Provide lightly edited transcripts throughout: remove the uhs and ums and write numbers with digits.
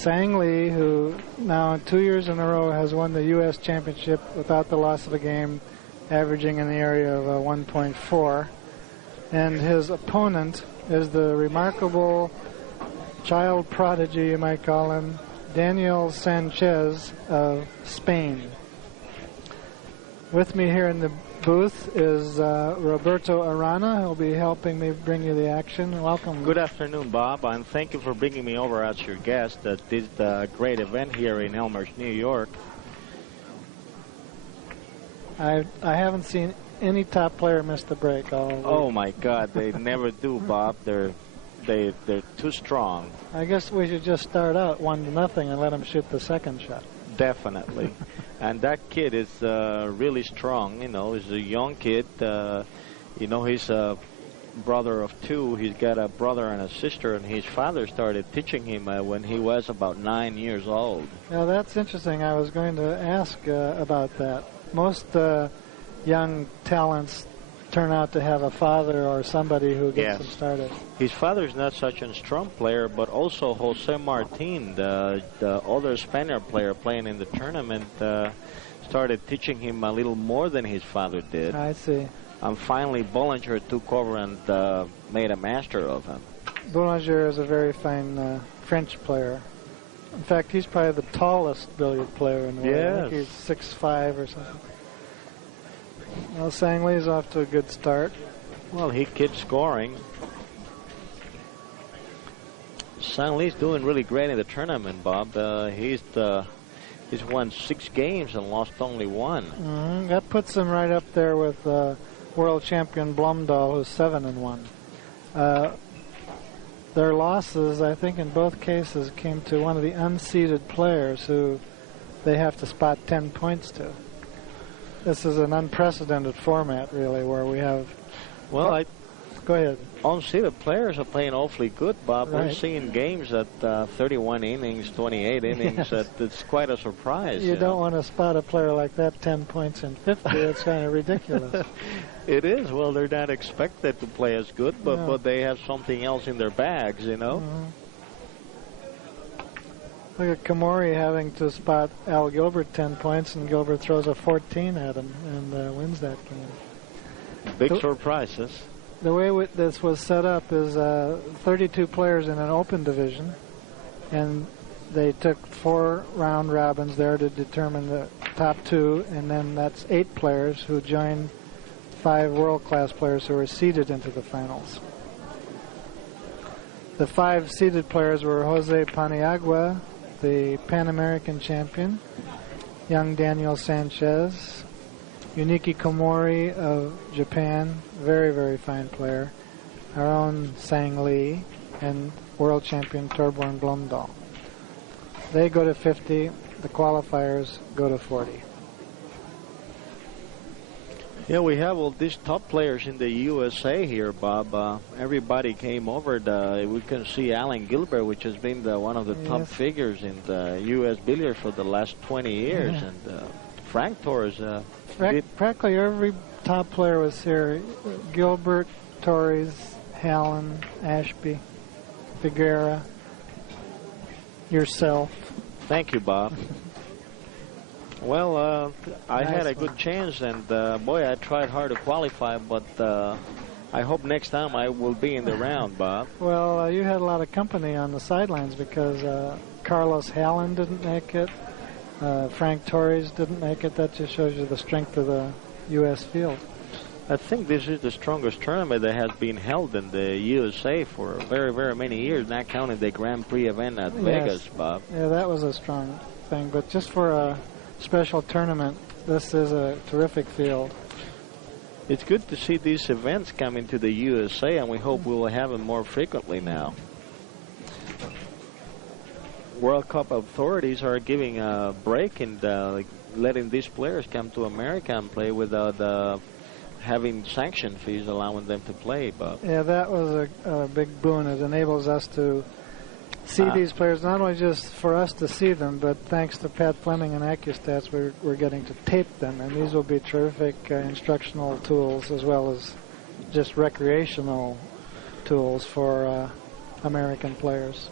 Sang Lee, who now 2 years in a row has won the U.S. Championship without the loss of a game, averaging in the area of 1.4. And his opponent is the remarkable child prodigy, you might call him, Daniel Sanchez of Spain. With me here in the booth is Roberto Arana, who'll be helping me bring you the action. Welcome. Good afternoon, Bob, and thank you for bringing me over as your guest at this great event here in Elmhurst, New York. I haven't seen any top player miss the break all week. Oh my God, they never do, Bob. They're too strong. I guess we should just start out 1-0 and let him shoot the second shot. Definitely. And that kid is really strong. You know, he's a young kid. You know, he's a brother of two. He's got a brother and a sister, and his father started teaching him when he was about 9 years old. Now, that's interesting. I was going to ask about that. Most young talents turn out to have a father or somebody who gets them started. His father's not such a strong player, but also Jose Martin, the other Spaniard player playing in the tournament, started teaching him a little more than his father did. I see. And finally, Bollinger took over and made a master of him. Bollinger is a very fine French player. In fact, he's probably the tallest billiard player in the world. I think he's 6'5" or something. Well, Sang Lee's off to a good start. Well, he keeps scoring. Sang Lee's doing really great in the tournament, Bob. He's won 6 games and lost only 1. That puts him right up there with world champion Blumdahl, who's 7-1. Their losses, I think, in both cases, came to one of the unseeded players who they have to spot 10 points to. This is an unprecedented format, really, where we have... Well, go ahead. Unseeded players are playing awfully good, Bob. Right. We're seeing games at 31 innings, 28 innings. It's quite a surprise. You don't want to spot a player like that 10 points in 50. It's kind of ridiculous. It is. Well, they're not expected to play as good, but they have something else in their bags, you know. Look at Komori having to spot Al Gilbert 10 points, and Gilbert throws a 14 at him and wins that game. Big surprises. The way this was set up is 32 players in an open division, and they took 4 round robins there to determine the top 2, and then that's 8 players who joined 5 world-class players who were seeded into the finals. The 5 seeded players were Jose Paniagua, the Pan American champion, young Daniel Sanchez, Yuniki Komori of Japan, very, very fine player, our own Sang Lee, and world champion Torbjorn Blomdahl. They go to 50, the qualifiers go to 40. Yeah, we have all these top players in the USA here, Bob. Everybody came over. We can see Alan Gilbert, which has been one of the top figures in the U.S. billiards for the last 20 years. Yeah. And Frank Torres. Practically every top player was here. Gilbert, Torres, Hallen, Ashby, Figuera, yourself. Thank you, Bob. Well, I had a good chance, and boy, I tried hard to qualify, but I hope next time I will be in the round, Bob. Well, you had a lot of company on the sidelines because Carlos Hallen didn't make it, Frank Torres didn't make it. That just shows you the strength of the U.S. field. I think this is the strongest tournament that has been held in the USA for very, very many years, not counting the Grand Prix event at Vegas, Bob. Yeah, that was a strong thing, but just for a special tournament, this is a terrific field. It's good to see these events coming to the USA, and we hope we will have them more frequently now. World Cup authorities are giving a break and letting these players come to America and play without having sanction fees allowing them to play, Bob. Yeah, that was a big boon. It enables us to see these players, not only just for us to see them, but thanks to Pat Fleming and AccuStats, we're getting to tape them, and these will be terrific instructional tools as well as just recreational tools for American players.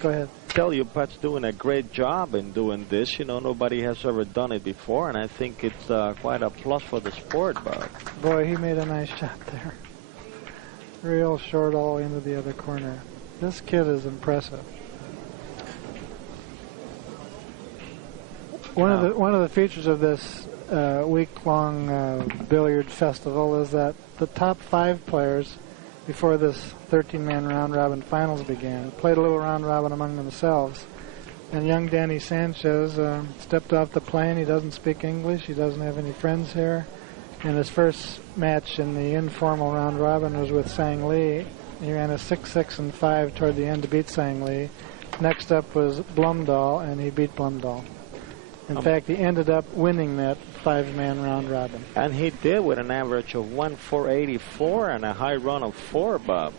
Go ahead. Tell you, Pat's doing a great job in doing this. You know, nobody has ever done it before, and I think it's quite a plus for the sport, Bob. Boy, he made a nice shot there. Real short all into the other corner. This kid is impressive. One of the features of this week-long billiard festival is that the top 5 players before this 13-man round-robin finals began played a little round-robin among themselves. And young Dani Sanchez stepped off the plane. He doesn't speak English. He doesn't have any friends here. And his first match in the informal round-robin was with Sang Lee. He ran a 6-6 and 5 toward the end to beat Sang Lee. Next up was Blumdahl, and he beat Blumdahl. In fact, he ended up winning that 5-man round-robin. And he did with an average of 1.484 and a high run of 4, Bob.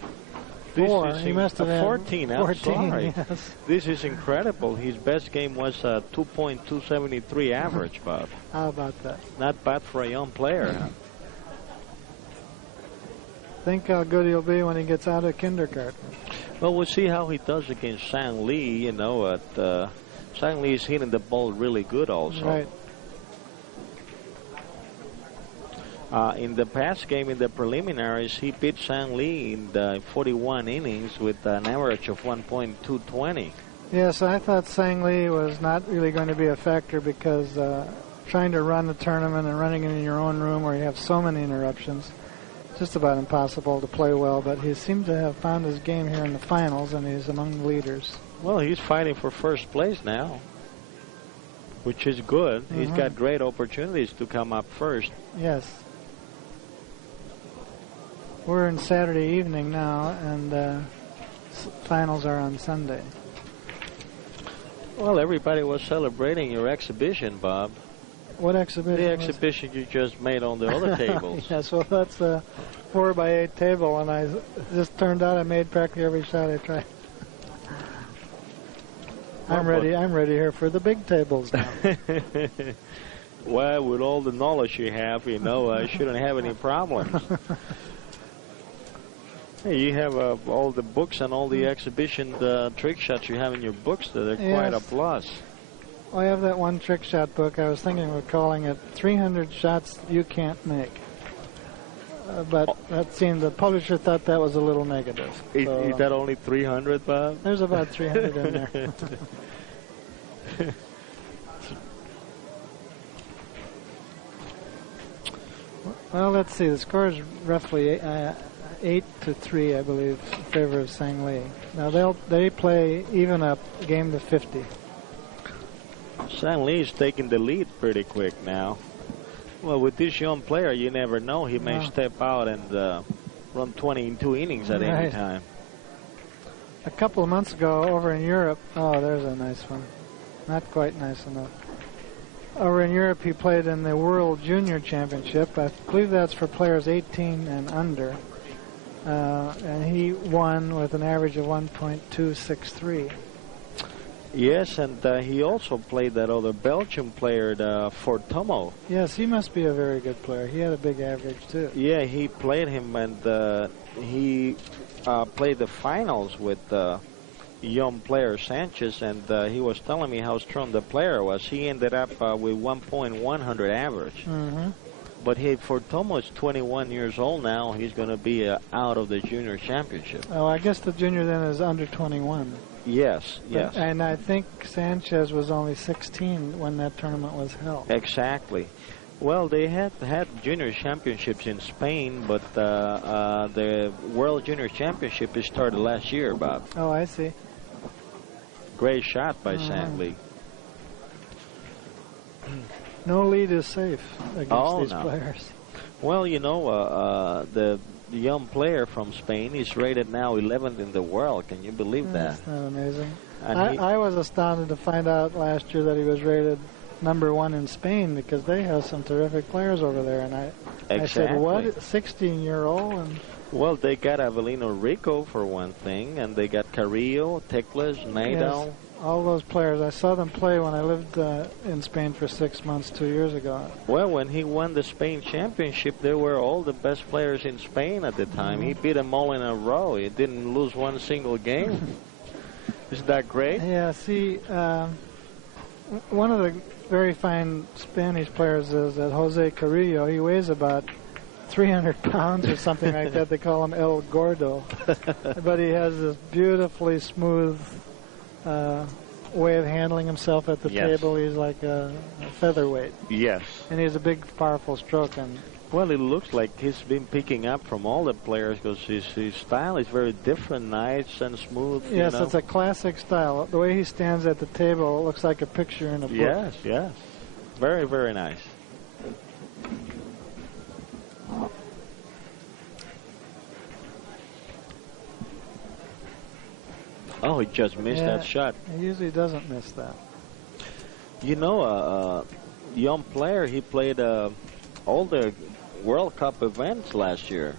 He must have had 14. I'm 14, sorry. yes. This is incredible. His best game was 2.273 average, Bob. How about that? Not bad for a young player. Think how good he'll be when he gets out of kindergarten. Well, we'll see how he does against Sang Lee. You know, Sang Lee is hitting the ball really good also. Right. In the past game, in the preliminaries, he beat Sang Lee in the 41 innings with an average of 1.220. Yes, I thought Sang Lee was not really going to be a factor because trying to run the tournament and running it in your own room where you have so many interruptions, it's just about impossible to play well. But he seemed to have found his game here in the finals, and he's among the leaders. Well, he's fighting for first place now, which is good. He's got great opportunities to come up first. Yes. We're in Saturday evening now, and finals are on Sunday. Well, everybody was celebrating your exhibition, Bob. What exhibition? The exhibition you just made on the other tables. Yes, well, that's a 4x8 table, and I just turned out I made practically every shot I tried. I'm ready here for the big tables now. Well, with all the knowledge you have, you know, I shouldn't have any problems. Hey, you have all the books and all the exhibition trick shots you have in your books. They're quite a plus. I have that one trick shot book. I was thinking of calling it 300 Shots You Can't Make. But that seemed, the publisher thought that was a little negative. Is that only 300, Bob? There's about 300 in there. Well, let's see. The score is roughly 8-3, I believe, in favor of Sang Lee. Now they play even up, game to 50. Sang Lee's taking the lead pretty quick now. Well, with this young player, you never know. He may step out and run 22 innings at any time. A couple of months ago, over in Europe, there's a nice one. Not quite nice enough. Over in Europe, he played in the World Junior Championship. I believe that's for players 18 and under. And he won with an average of 1.263. Yes, and he also played that other Belgian player, Fortomo. Yes, he must be a very good player. He had a big average, too. Yeah, he played him, and he played the finals with young player Sanchez, and he was telling me how strong the player was. He ended up with 1.100 average. Mm-hmm. But Fortomo is 21 years old now. He's going to be out of the junior championship. Oh, I guess the junior then is under 21. Yes, yes. And I think Sanchez was only 16 when that tournament was held. Exactly. Well, they had junior championships in Spain, but the World Junior Championship started last year, Bob. Oh, I see. Great shot by Sang Lee. No lead is safe against these players. Well, you know, the young player from Spain is rated now 11th in the world. Can you believe that? Isn't that amazing? And I was astounded to find out last year that he was rated #1 in Spain because they have some terrific players over there. And I said, what? 16-year-old? And well, they got Avelino Rico for one thing, and they got Carrillo, Teclas, Nadal. Yes, all those players. I saw them play when I lived in Spain for 6 months 2 years ago. Well, when he won the Spain championship, there were all the best players in Spain at the time. He beat them all in a row. He didn't lose one single game. Isn't that great? Yeah, see, one of the very fine Spanish players is that Jose Carrillo. He weighs about 300 pounds or something like that. They call him El Gordo. But he has this beautifully smooth way of handling himself at the table. He's like a featherweight. Yes. And he has a big, powerful stroke. And well, it looks like he's been picking up from all the players because his style is very different, nice and smooth. Yes, you know? it's a classic style. The way he stands at the table looks like a picture in a book. Yes, yes. Very, very nice. Oh, he just missed that shot. He usually doesn't miss that. You know, young player, he played all the World Cup events last year.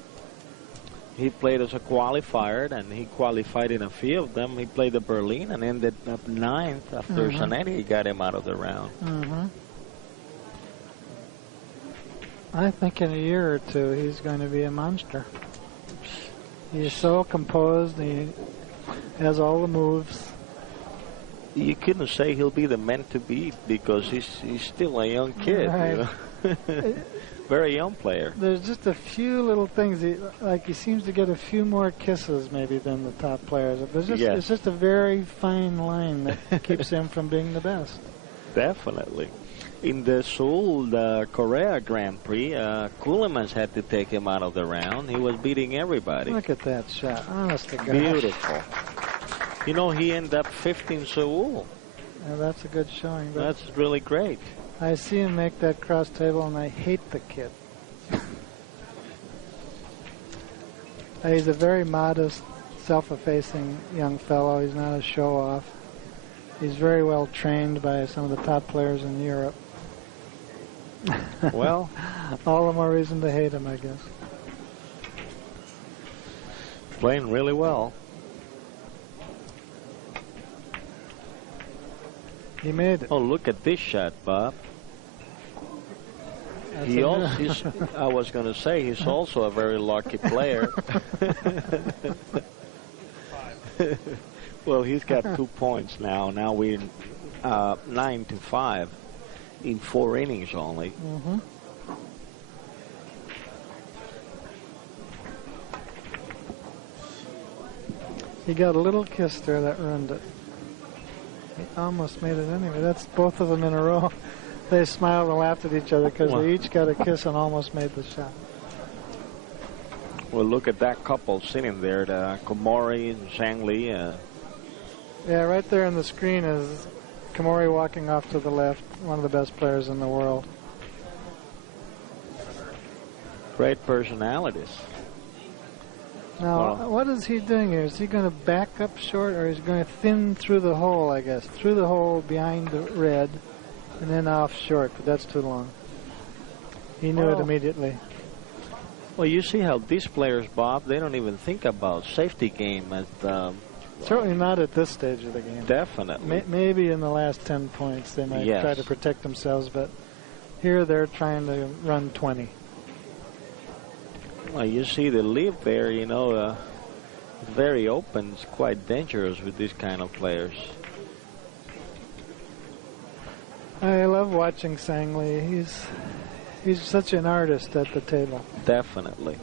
He played as a qualifier, and he qualified in a few of them. He played the Berlin and ended up 9th after Zanetti got him out of the round. I think in a year or two he's going to be a monster. He's so composed. He has all the moves. You couldn't say he'll be the man to beat because he's still a young kid. Right. You know? Very young player. There's just a few little things. He seems to get a few more kisses maybe than the top players. It's just a very fine line that keeps him from being the best. Definitely. In the Seoul, Korea Grand Prix, Kuhlman's had to take him out of the round. He was beating everybody. Look at that shot. Honest to God. Beautiful. You know, he ended up 5th in Seoul. Yeah, that's a good showing. That's really great. I see him make that cross table, and I hate the kid. He's a very modest, self-effacing young fellow. He's not a show-off. He's very well trained by some of the top players in Europe. Well, all the more reason to hate him, I guess. Playing really well. He made it. Oh, look at this shot, Bob. I was going to say he's also a very lucky player. Well, he's got 2 points now. Now we're 9-5 in 4 innings only. He got a little kiss there that ruined it. He almost made it anyway. That's both of them in a row. They smiled and laughed at each other because they each got a kiss and almost made the shot. Well, look at that couple sitting there, the Komori and Zhang Li. Yeah, right there on the screen is Komori walking off to the left, one of the best players in the world. Great personalities. Now, what is he doing here? Is he going to back up short, or is he going to thin through the hole, I guess? Through the hole behind the red, and then off short, but that's too long. He knew it immediately. Well, you see how these players, Bob, they don't even think about safety game. Certainly not at this stage of the game. Definitely. Maybe in the last 10 points they might try to protect themselves, but here they're trying to run 20. Well, you see the lead there, you know, very open. It's quite dangerous with these kind of players. I love watching Sang Lee. He's such an artist at the table. Definitely.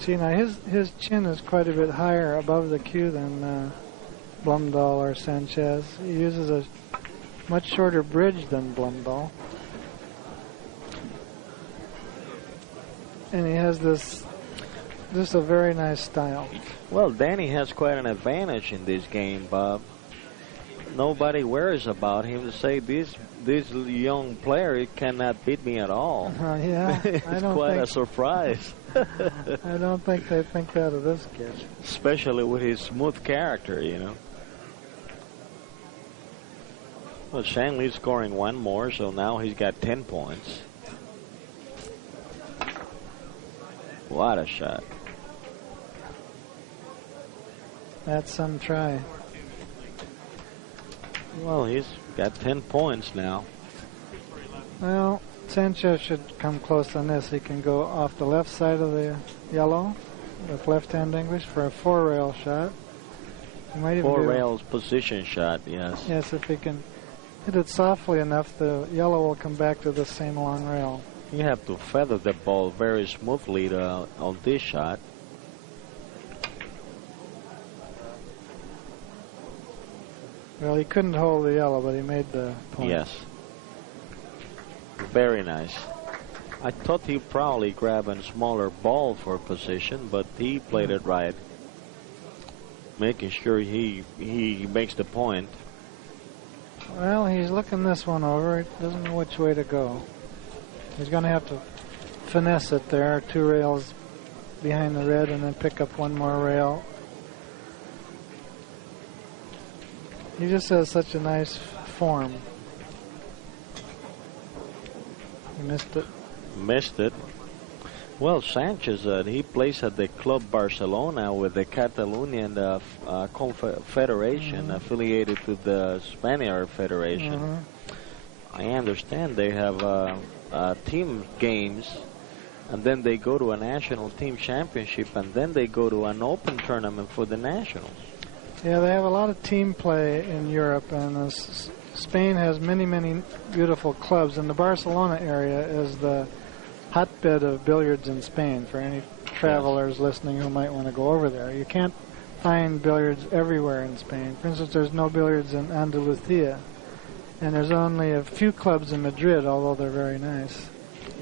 See, now his chin is quite a bit higher above the cue than Blumdahl or Sanchez. He uses a much shorter bridge than Blumdahl. And he has this a very nice style. Well, Dani has quite an advantage in this game, Bob. Nobody worries about him to say this young player, he cannot beat me at all. Yeah, it's quite a surprise. I don't think they think that of this kid. Especially with his smooth character, you know. Well, Zhang Li's scoring one more, so now he's got 10 points. What a shot. That's some try. Well, he's got 10 points now. Well, Sanchez should come close on this. He can go off the left side of the yellow with left-hand English for a 4-rail shot. He might even Four do rails position shot, yes. Yes, if he can hit it softly enough, the yellow will come back to the same long rail. You have to feather the ball very smoothly on this shot. Well, he couldn't hold the yellow, but he made the point. Yes. Very nice. I thought he'd probably grab a smaller ball for position, but he played it right. Making sure he makes the point. Well, he's looking this one over. He doesn't know which way to go. He's going to have to finesse it there, 2 rails behind the red, and then pick up 1 more rail. He just has such a nice form. He missed it. Missed it. Well, Sanchez, he plays at the Club Barcelona with the Catalonian Confederation affiliated to the Spaniard Federation. I understand they have team games, and then they go to a national team championship, and then they go to an open tournament for the nationals. Yeah, they have a lot of team play in Europe, and Spain has many, many beautiful clubs, and the Barcelona area is the hotbed of billiards in Spain for any travelers listening who might want to go over there. You can't find billiards everywhere in Spain. For instance, there's no billiards in Andalusia, and there's only a few clubs in Madrid, although they're very nice.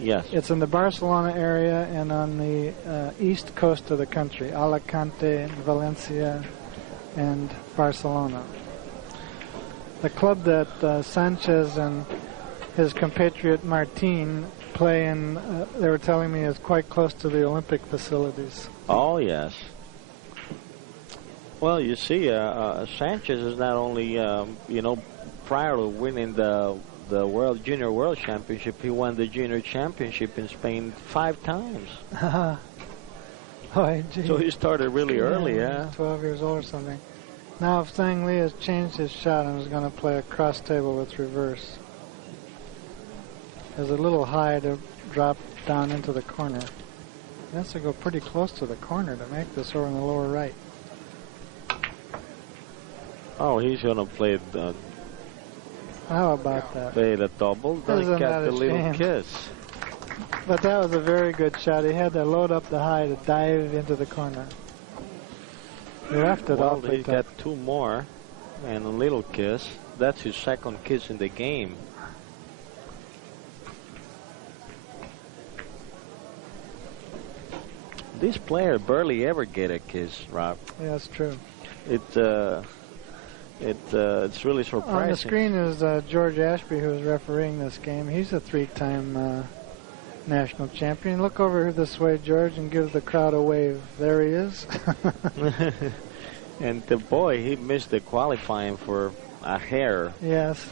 Yes. It's in the Barcelona area and on the east coast of the country, Alicante, Valencia, and Barcelona. The club that Sanchez and his compatriot Martin play in, they were telling me, is quite close to the Olympic facilities. Oh, yes. Well, you see, Sanchez is not only, prior to winning the Junior World Championship, he won the Junior Championship in Spain 5 times. Oh, gee. So he started really early, yeah. 12 years old or something. Now, if Sang Lee has changed his shot and is going to play a cross table with reverse, there's a little high to drop down into the corner. He has to go pretty close to the corner to make this over in the lower right. Oh, he's going to play the... How about that? Play the double, then Isn't got that the a little shame? kiss. But that was a very good shot. He had to load up the high to dive into the corner. He left it Well, awfully he tough. got 2 more and a little kiss. That's his 2nd kiss in the game. This player barely ever get a kiss, Rob. Yeah, that's true. It's really surprising. On the screen is George Ashby, who is refereeing this game. He's a 3-time national champion. Look over this way, George, and give the crowd a wave. There he is. And the boy, he missed the qualifying for a hair. Yes,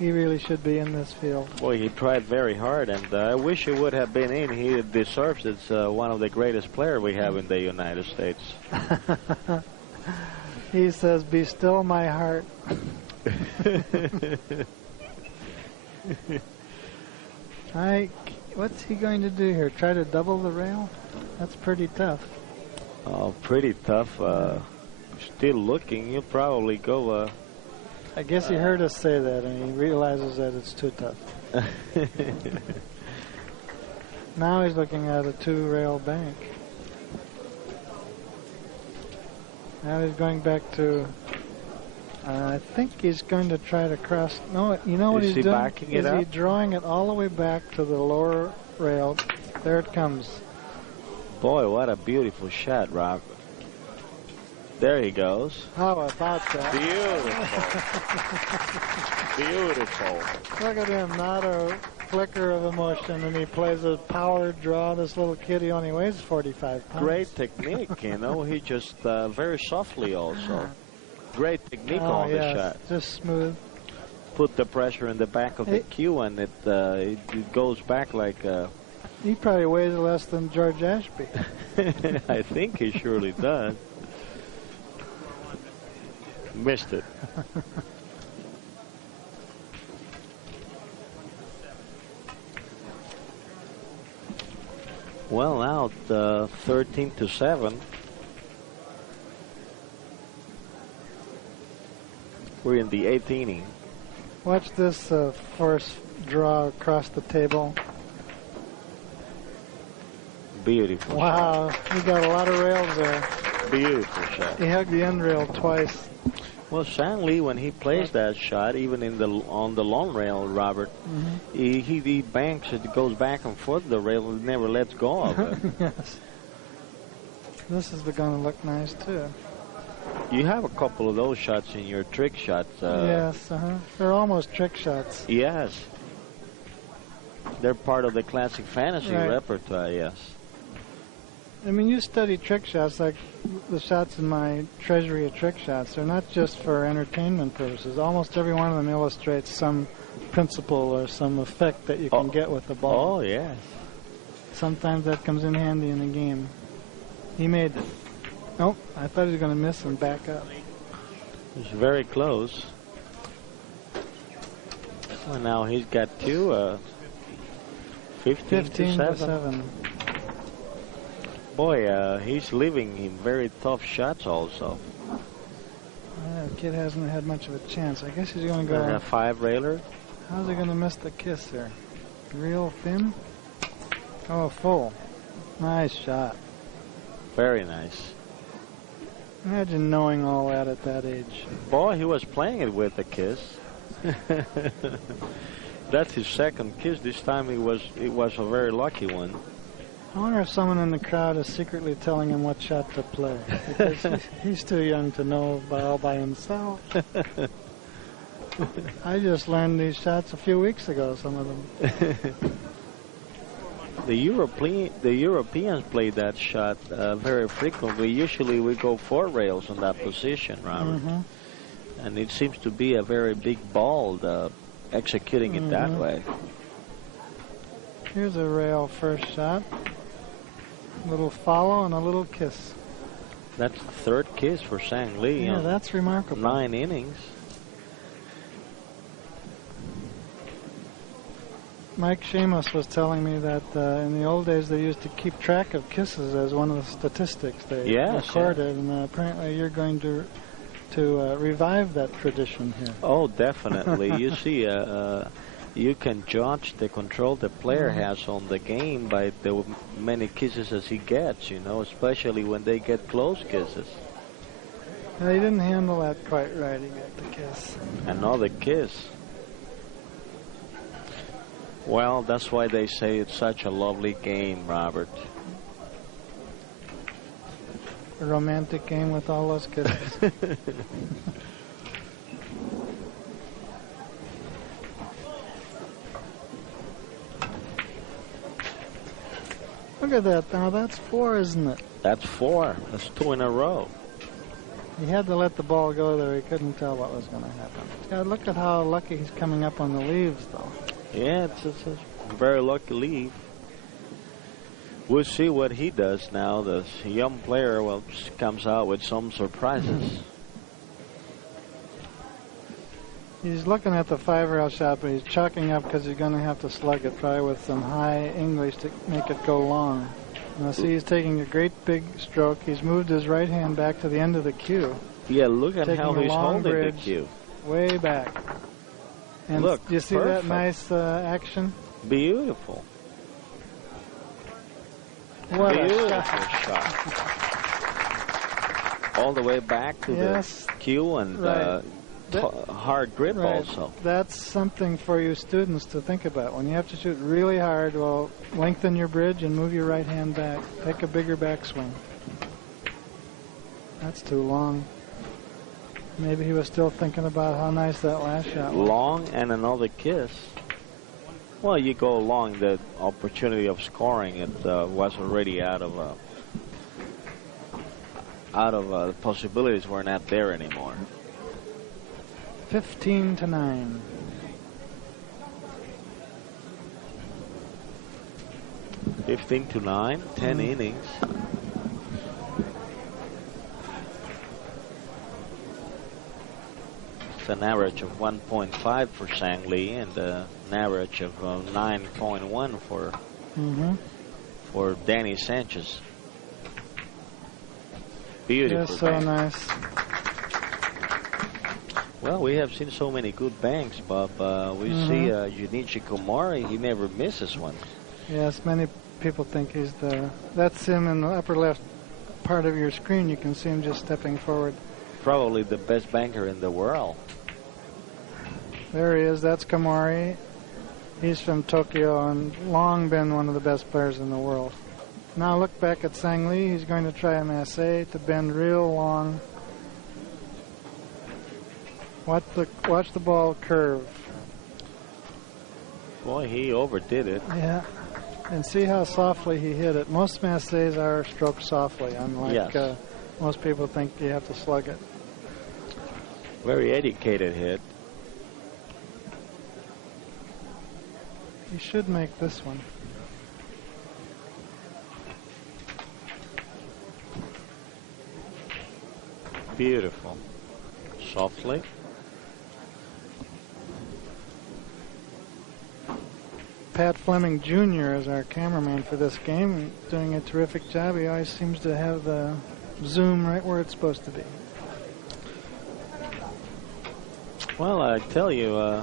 he really should be in this field. Boy, he tried very hard, and I wish he would have been in. He deserves it. It's one of the greatest players we have in the United States. He says, "Be still, my heart." What's he going to do here? Try to double the rail? That's pretty tough. Oh, pretty tough. Still looking. He'll probably go... I guess he heard us say that, and he realizes that it's too tough. Now he's looking at a 2-rail bank. Now he's going back to... I think he's going to try to cross... No, you know what Is he's he doing? backing it up? He's drawing it all the way back to the lower rail. There it comes. Boy, what a beautiful shot, Rob. There he goes. How about that? Beautiful. Beautiful. Look at him, not a flicker of emotion, and he plays a power draw. This little kid, he only weighs 45 pounds. Great technique, you know. He just very softly also. Great technique on the shot. Just smooth. Put the pressure in the back of the cue, and it goes back like... He probably weighs less than George Ashby. I think he surely does. Missed it. Well, out 13-7. We're in the 8th inning. Watch this force draw across the table. Beautiful. Wow, he got a lot of rails there. Beautiful shot. He hugged the end rail twice. Well, Sang Lee, when he plays that shot, even on the long rail, Robert, he banks it, goes back and forth the rail, and never lets go of it. Yes. This is going to look nice too. You have a couple of those shots in your trick shots. Yes, they're almost trick shots. Yes. They're part of the classic fantasy repertoire, yes. I mean, you study trick shots like the shots in my treasury of trick shots. They're not just for entertainment purposes. Almost every one of them illustrates some principle or some effect that you can get with the ball. Oh, yes. Sometimes that comes in handy in the game. He made it. Nope, I thought he was going to miss and back up. It's very close. Well, now he's got two. 15 to 7. Boy, he's living in very tough shots also. The kid hasn't had much of a chance. I guess he's going to go... A 5-railer. How's he going to miss the kiss there? Real thin? Oh, full. Nice shot. Very nice. Imagine knowing all that at that age. Boy, he was playing it with a kiss. That's his second kiss. This time it was a very lucky one. I wonder if someone in the crowd is secretly telling him what shot to play. Because he's too young to know all by himself. I just learned these shots a few weeks ago, some of them. The Europeans play that shot very frequently. Usually we go 4 rails on that position, Robert. And it seems to be a very big ball executing it that way. Here's a rail first shot. A little follow and a little kiss. That's the third kiss for Sang Lee. Yeah, that's remarkable. 9 innings. Mike Seamus was telling me that in the old days they used to keep track of kisses as one of the statistics they recorded, and apparently you're going to revive that tradition here. Oh, definitely. You see, you can judge the control the player has on the game by the many kisses as he gets, especially when they get close kisses. He didn't handle that quite right. He got the kiss. Another kiss. Well, that's why they say it's such a lovely game, Robert. A romantic game with all those kisses. Look at that. Now that's 4, isn't it? That's 4. That's 2 in a row. He had to let the ball go there. He couldn't tell what was going to happen. Yeah, look at how lucky he's coming up on the leaves, though. Yeah, it's a very lucky leave. We'll see what he does now. The young player comes out with some surprises. He's looking at the 5-rail shot, but he's chalking up because he's going to have to slug it probably with some high English to make it go long. Now see, he's taking a great big stroke. He's moved his right hand back to the end of the cue. Yeah, look at how he's holding the cue. Way back. And look, do you see perfect. that nice action? Beautiful. What Beautiful a shot. All the way back to the cue and hard grip also. That's something for you students to think about. When you have to shoot really hard, well, lengthen your bridge and move your right hand back. Take a bigger backswing. That's too long. Maybe he was still thinking about how nice that last shot was. Long and another kiss. Well, you go long, the opportunity of scoring it was already out of the possibilities were not there anymore. 15-9. To 9, 10 innings. It's an average of 1.5 for Sang Lee and an average of 9.1 for Dani Sanchez. Beautiful. That's so nice. Well, we have seen so many good banks, Bob. We see Junichi Komori. He never misses one. Yes, many people think he's that's him in the upper left part of your screen. You can see him just stepping forward. Probably the best banker in the world. There he is. That's Komori. He's from Tokyo and long been one of the best players in the world. Now look back at Sang Lee. He's going to try a masse to bend real long. Watch the ball curve. Boy, he overdid it. Yeah. And see how softly he hit it. Most masses are stroked softly, unlike most people think you have to slug it. Very educated hit. He should make this one. Beautiful. Softly. Pat Fleming Jr. is our cameraman for this game, doing a terrific job. He always seems to have the zoom right where it's supposed to be. Well, I tell you,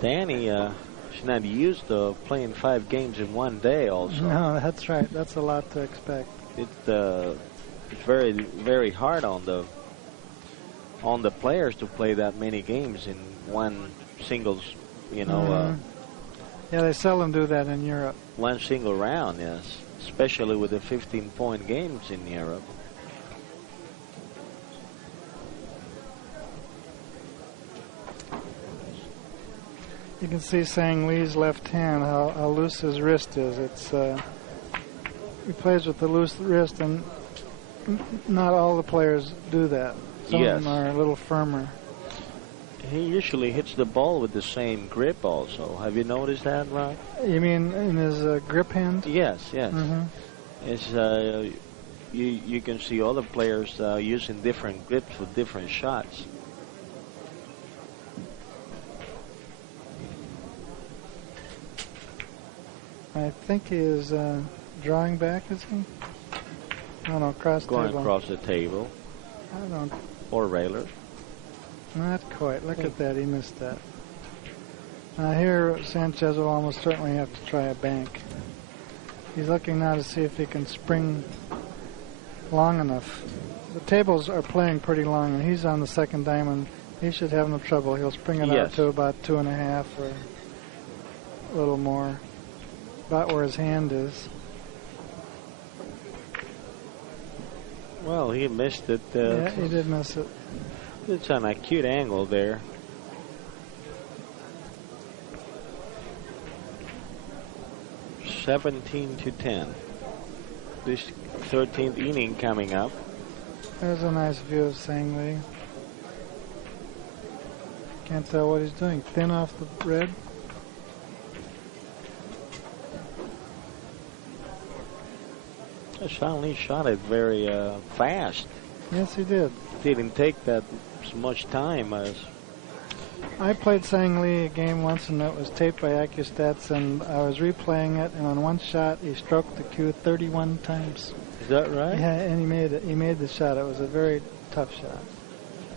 Dani, she's not used to playing 5 games in one day also. No, that's right. That's a lot to expect. It's very, very hard on the players to play that many games in one singles, yeah, they seldom do that in Europe. One single round, yes. Especially with the 15-point games in Europe. You can see Sang Lee's left hand, how loose his wrist is. He plays with the loose wrist, and not all the players do that. Some of them are a little firmer. He usually hits the ball with the same grip also. Have you noticed that, Rob? You mean in his grip hand? Yes. It's you can see other players using different grips for different shots. I think he is drawing back, is he? Oh, no, across the table. Going across the table. I don't. Or railer. Not quite. Look at that. He missed that. Here, Sanchez will almost certainly have to try a bank. He's looking now to see if he can spring long enough. The tables are playing pretty long, and he's on the second diamond. He should have no trouble. He'll spring it out to about 2.5 or a little more. About where his hand is. Well, he missed it. Yeah, he did miss it. It's on a cute angle there. (17-10). This 13th inning coming up. There's a nice view of Sang Lee. Can't tell what he's doing. Thin off the red. Sang Lee shot it very fast. Yes, he did. Didn't take that much time as. I played Sang Lee a game once, and it was taped by Accustats, and I was replaying it, and on one shot he stroked the cue 31 times. Is that right? Yeah, and he made it. He made the shot. It was a very tough shot.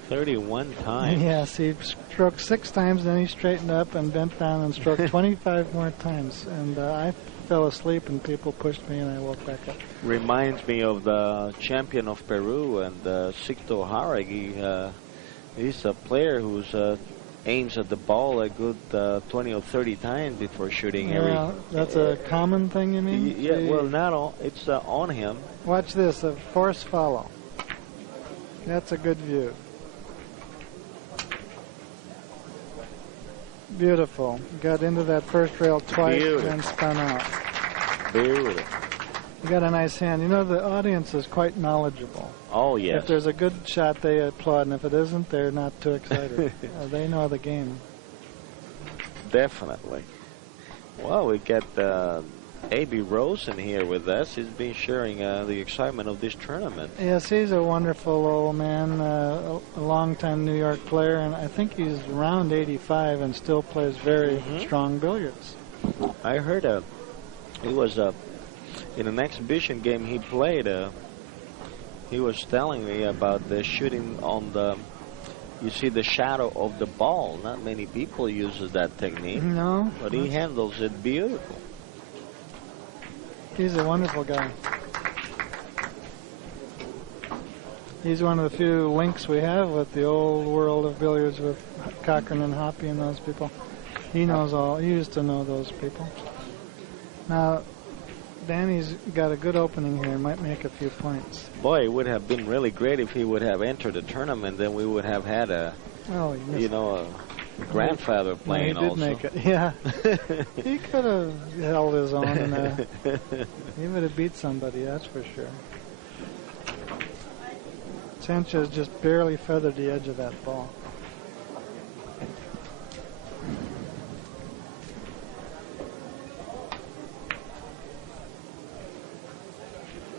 31 times? Yes, he stroked 6 times, then he straightened up and bent down and stroked 25 more times. And I fell asleep, and people pushed me, and I woke back up. Reminds me of the champion of Peru and Sixto Jauregui. He's a player who's aims at the ball a good 20 or 30 times before shooting. Yeah, that's a common thing, you mean? Yeah, well, not all. It's on him. Watch this, a force follow. That's a good view. Beautiful. Got into that first rail twice and spun out. Beautiful. You got a nice hand. You know, the audience is quite knowledgeable. Oh, yes. If there's a good shot, they applaud, and if it isn't, they're not too excited. They know the game. Definitely. Well, we got A.B. Rosen here with us. He's been sharing the excitement of this tournament. Yes, he's a wonderful old man, a long-time New York player, and I think he's around 85 and still plays very strong billiards. I heard he was in an exhibition game he played. He was telling me about the shooting on the you see the shadow of the ball. Not many people uses that technique. No. But he handles it beautiful. He's a wonderful guy. He's one of the few links we have with the old world of billiards with Cochran and Hoppy and those people. He knows all. He used to know those people. Now, Danny's got a good opening here. Might make a few points. Boy, it would have been really great if he would have entered the tournament. Then we would have had a, a grandfather playing he did also. Make it. Yeah. He could have held his own. And he would have beat somebody, that's for sure. Sanchez just barely feathered the edge of that ball.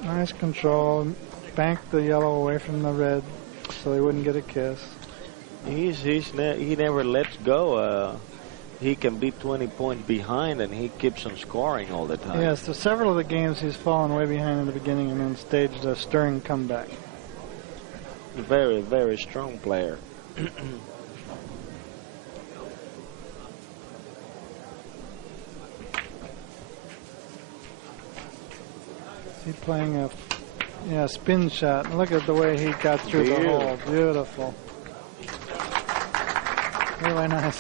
Nice control. Banked the yellow away from the red so he wouldn't get a kiss. He never lets go. He can be 20 points behind and he keeps on scoring all the time. Yes, so several of the games he's fallen way behind in the beginning and then staged a stirring comeback. Very, very strong player. Is he playing a spin shot? Look at the way he got through the hole. Beautiful. Really nice.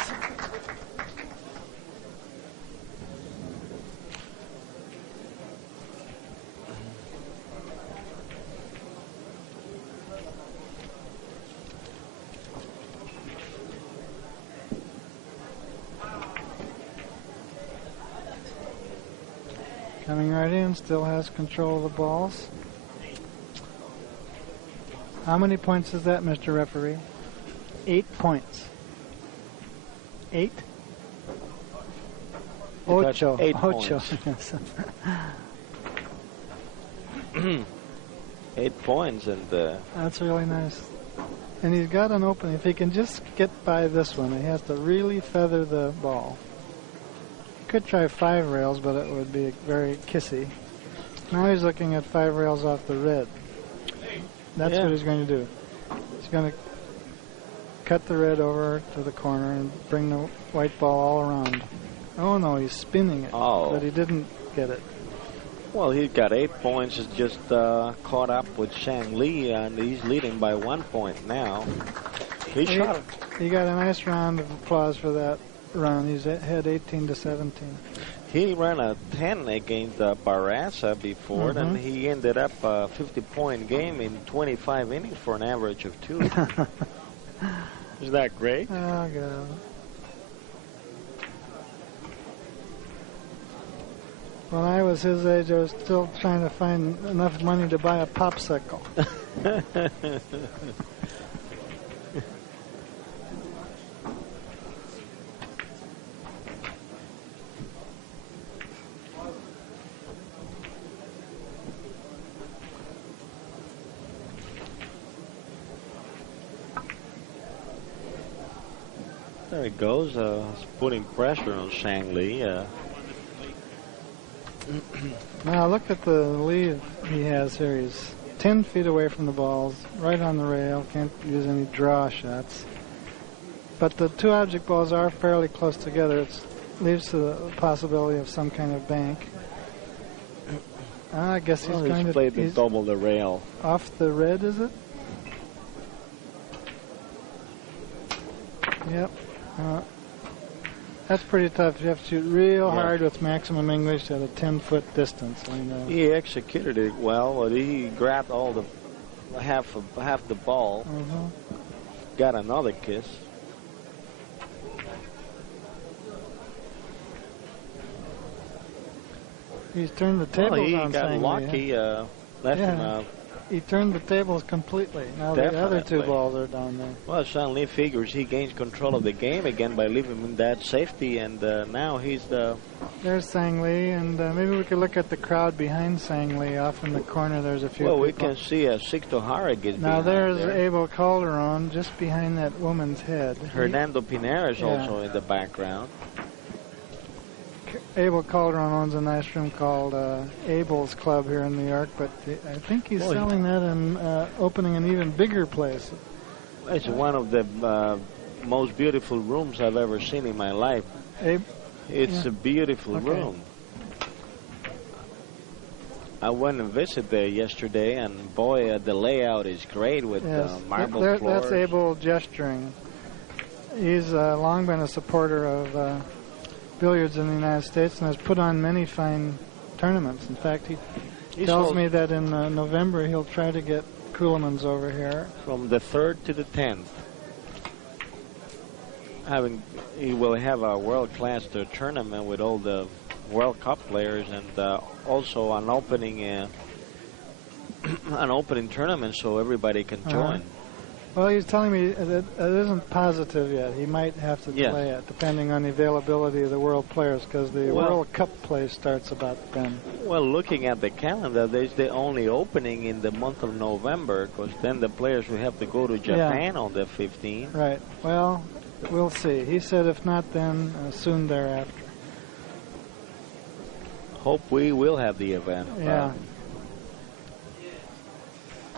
Coming right in, still has control of the balls. How many points is that, Mr. Referee? 8 points. 8? Ocho. 8 Ocho. points. 8 points, and that's really nice. And he's got an opening. If he can just get by this one, he has to really feather the ball. Could try 5 rails, but it would be very kissy. Now he's looking at 5 rails off the red. That's what he's going to do. He's going to cut the red over to the corner and bring the white ball all around. Oh, no, he's spinning it, but he didn't get it. Well, he got 8 points. He's just caught up with Shang Li, and he's leading by 1 point now. He got a nice round of applause for that run. He's had 18-17. He ran a 10 against Barraza before, and he ended up a 50-point game in 25 innings for an average of 2. Is that great? Oh, God. When I was his age, I was still trying to find enough money to buy a popsicle. There he goes, putting pressure on Shang Li. Now look at the lead he has here. He's 10 feet away from the balls, right on the rail. Can't use any draw shots. But the 2 object balls are fairly close together. It leaves the possibility of some kind of bank. I guess he's going to play the double the rail. Off the red, is it? Yep. That's pretty tough. You have to shoot real hard with maximum English at a 10-foot distance. He executed it well, but he grabbed all the half the ball. Got another kiss. He's turned the tables on. He got lucky. Left him he turned the tables completely. Now the other 2 balls are down there. Well, Shang Li figures he gains control of the game again by leaving him in that safety, and now he's the... There's Sang Li, and maybe we could look at the crowd behind Sang Li. Off in the corner, there's a few people. We can see Sixto Harag is now there's there. Abel Calderon just behind that woman's head. Hernando Pinera is also in the background. Abel Calderon owns a nice room called Abel's Club here in New York, but I think he's selling that and opening an even bigger place. It's one of the most beautiful rooms I've ever seen in my life. Abe? It's Yeah. a beautiful Okay. room. I went and visited there yesterday, and boy, the layout is great with Yes. marble That's floors. Abel gesturing. He's long been a supporter of billiards in the United States and has put on many fine tournaments. In fact, he He's tells supposed- me that in November he'll try to get Kuhlman's over here. from the 3rd to the 10th. He will have a world-class tournament with all the World Cup players, and also an opening an opening tournament so everybody can join. Well, he's telling me that it isn't positive yet. He might have to Yes. delay it, depending on the availability of the world players, because the Well- World Cup play starts about then. Well, looking at the calendar, there's the only opening in the month of November, because then the players will have to go to Japan on the 15th. Right. Well, we'll see. He said if not then, soon thereafter. Hope we will have the event. Yeah.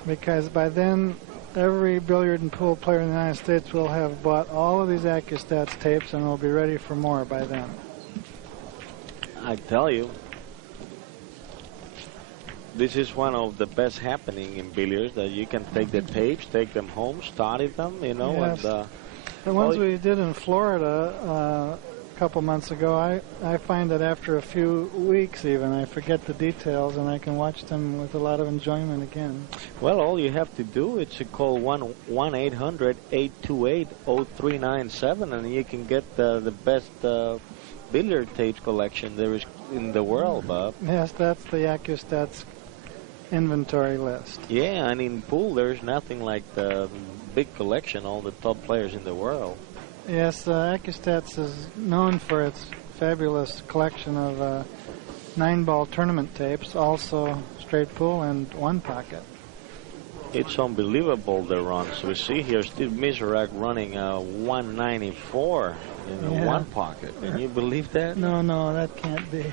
Because by then, every billiard and pool player in the United States will have bought all of these AccuStats tapes and will be ready for more by then. I tell you, this is one of the best happening in billiards, that you can take the tapes, take them home, study them, Yes. and The ones Oh, we did in Florida a couple months ago, I find that after a few weeks even, I forget the details and I can watch them with a lot of enjoyment again. well, all you have to do is to call 1-800-828-0397, and you can get the best billiard tapes collection there is in the world, Bob. Yes, that's the AccuStats inventory list. Yeah, and in pool, there's nothing like the big collection, all the top players in the world. Yes, AccuStats is known for its fabulous collection of 9-ball tournament tapes, also straight pool and one pocket. It's unbelievable, the runs. We see here Steve Miserak running 194 in Yeah. one pocket. Can you believe that? No, that can't be.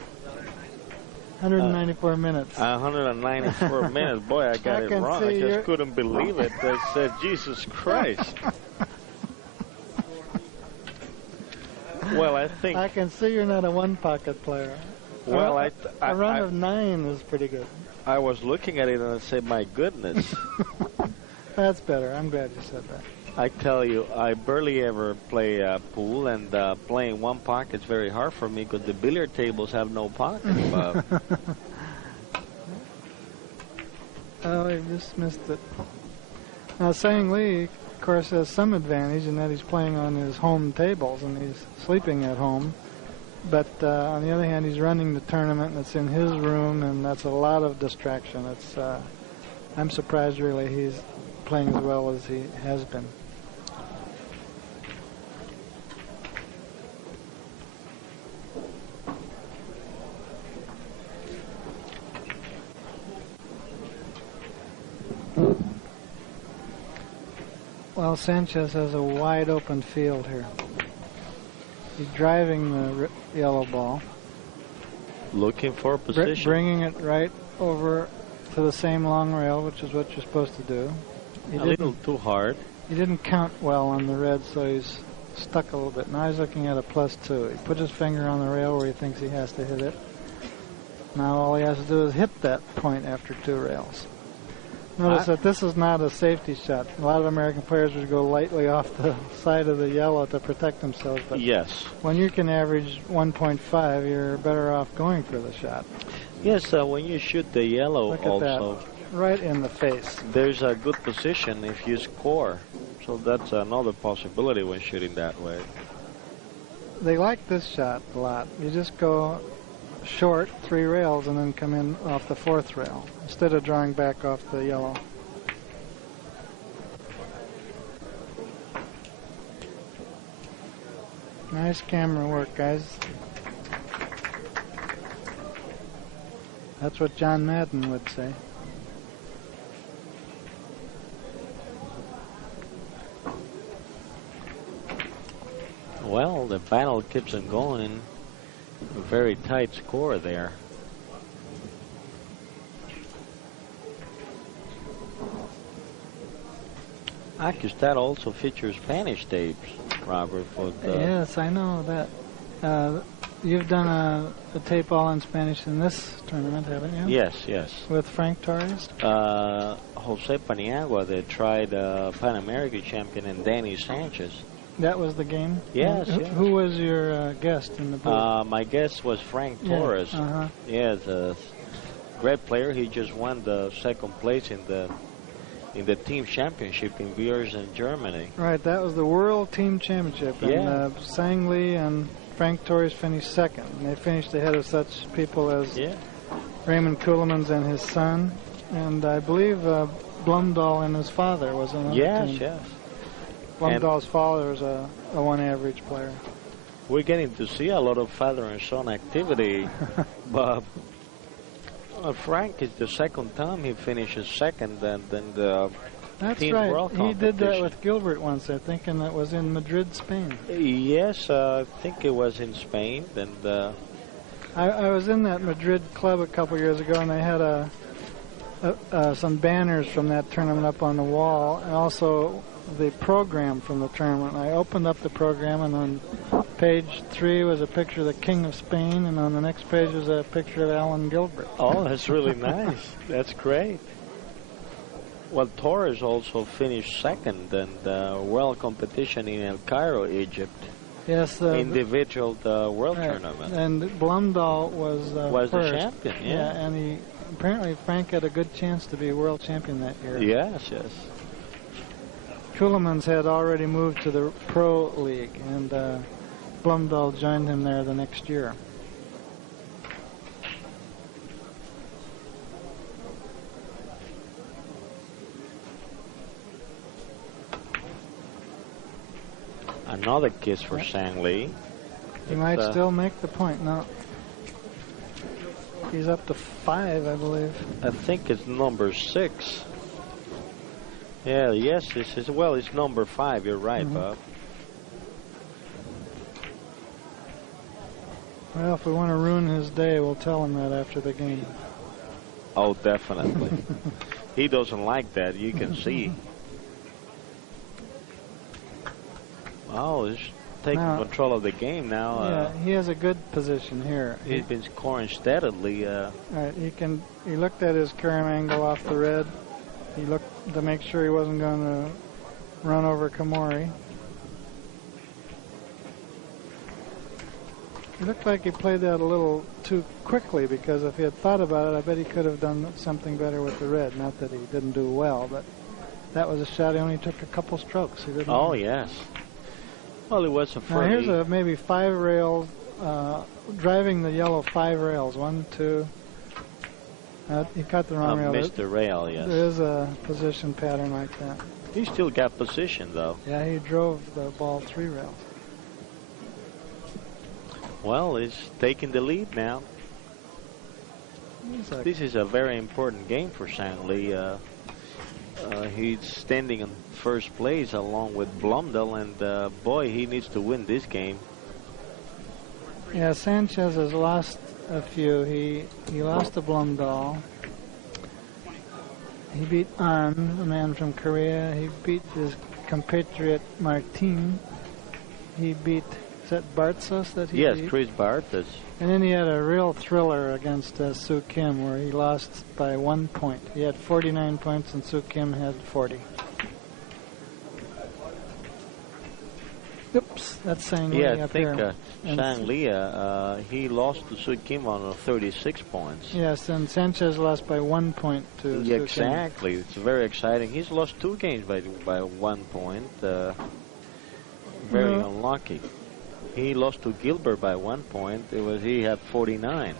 194 minutes. 194 minutes. Boy, I got I it can wrong. see I you're- just couldn't believe it. I said, Jesus Christ. Well, I think. I can see you're not a one-pocket player. Well, a run of 9 is pretty good. I was looking at it and I said, my goodness. That's better. I'm glad you said that. I tell you, I barely ever play pool, and playing one pocket is very hard for me because the billiard tables have no pockets. Oh, I just missed it. Now, Sang Lee, of course, has some advantage in that he's playing on his home tables and he's sleeping at home. But on the other hand, he's running the tournament and it's in his room, and that's a lot of distraction. I'm surprised, really, he's playing as well as he has been. Well, Sanchez has a wide open field here. He's driving the yellow ball, Looking for position. bringing it right over to the same long rail, which is what you're supposed to do. A little too hard. He didn't count well on the red, so he's stuck a little bit. Now he's looking at a +2. He put his finger on the rail where he thinks he has to hit it. Now all he has to do is hit that point after 2 rails. Notice that this is not a safety shot. A lot of American players would go lightly off the side of the yellow to protect themselves. But Yes. when you can average 1.5, you're better off going for the shot. Yes, when you shoot the yellow Look at also, that. Right in the face. there's a good position if you score. So that's another possibility when shooting that way. They like this shot a lot. You just go short 3 rails and then come in off the 4th rail instead of drawing back off the yellow. Nice camera work, guys. That's what John Madden would say. Well, the battle keeps on going. A very tight score there. that also features Spanish tapes, Robert. For the Yes, I know that. You've done a tape all in Spanish in this tournament, haven't you? Yes, yes. With Frank Torres? Jose Paniagua, the tried Pan American champion, and Dani Sanchez. That was the game? Yes, Who, yes. who was your guest in the booth? My guest was Frank Torres. Yeah, uh-huh. Yes, a great player. He just won the second place in the team championship in Viersen, Germany. Right, that was the World Team Championship. Yeah. And Sang Lee and Frank Torres finished second. And they finished ahead of such people as Raymond Kuhlemans and his son. And I believe Blumdahl and his father was on the team. Yes. Blumdahl's father is a one average player. We're getting to see a lot of father and son activity, but Frank is the second time he finishes second, and then the That's team right. world He did that competition. with Gilbert once, I think, and that was in Madrid, Spain. Yes, I think it was in Spain, and I was in that Madrid club a couple years ago, and they had some banners from that tournament up on the wall, and also the program from the tournament. I opened up the program, and on page 3 was a picture of the King of Spain, and on the next page was a picture of Alan Gilbert. oh, that's really nice. That's great. Well, Torres also finished second in the world competition in El Cairo, Egypt. Yes, Individual world right. tournament. And Blumdahl was the first. champion, and apparently Frank had a good chance to be world champion that year. Yes. Kuhlemans had already moved to the Pro League, and Blumdahl joined him there the next year. Another kiss for Sang Lee. He might still make the point. No. He's up to 5, I believe. I think it's number 6. Yes, it's number 5. You're right, Bob. Well, if we want to ruin his day, we'll tell him that after the game. Oh, definitely. He doesn't like that. You can see. Oh, he's taking control of the game now. Yeah, he has a good position here. He's been scoring steadily. Right, he looked at his carry angle off the red. He looked to make sure he wasn't going to run over Komori. It looked like he played that a little too quickly, because if he had thought about it, I bet he could have done something better with the red. Not that he didn't do well, but that was a shot. He only took a couple strokes. He didn't. Oh, yes. Well, it was a Now here's maybe 5 rails, driving the yellow 5 rails. 1, 2. He cut the wrong rail. Missed the rail, yes. There is a position pattern like that. He still got position, though. Yeah, he drove the ball 3 rails. Well, he's taking the lead now. This is a very important game for Sang Lee. He's standing in first place along with Blumdahl, and boy, he needs to win this game. Yeah, Sanchez has lost a few. He lost to Blumdahl. He beat An, a man from Korea. He beat his compatriot Martin. He beat, is that Bartzos that he beat? Yes, Chris Bartzos. And then he had a real thriller against Soo Kim, where he lost by 1 point. He had 49 points, and Soo Kim had 40. Oops, that's Sang Lee Yeah, I up think here. Sang Lee, he lost to Soo Kim on 36 points. Yes, and Sanchez lost by 1 point to Soo Kim. Exactly. It's very exciting. He's lost 2 games by 1 point. Very unlucky. He lost to Gilbert by 1 point. He had 49.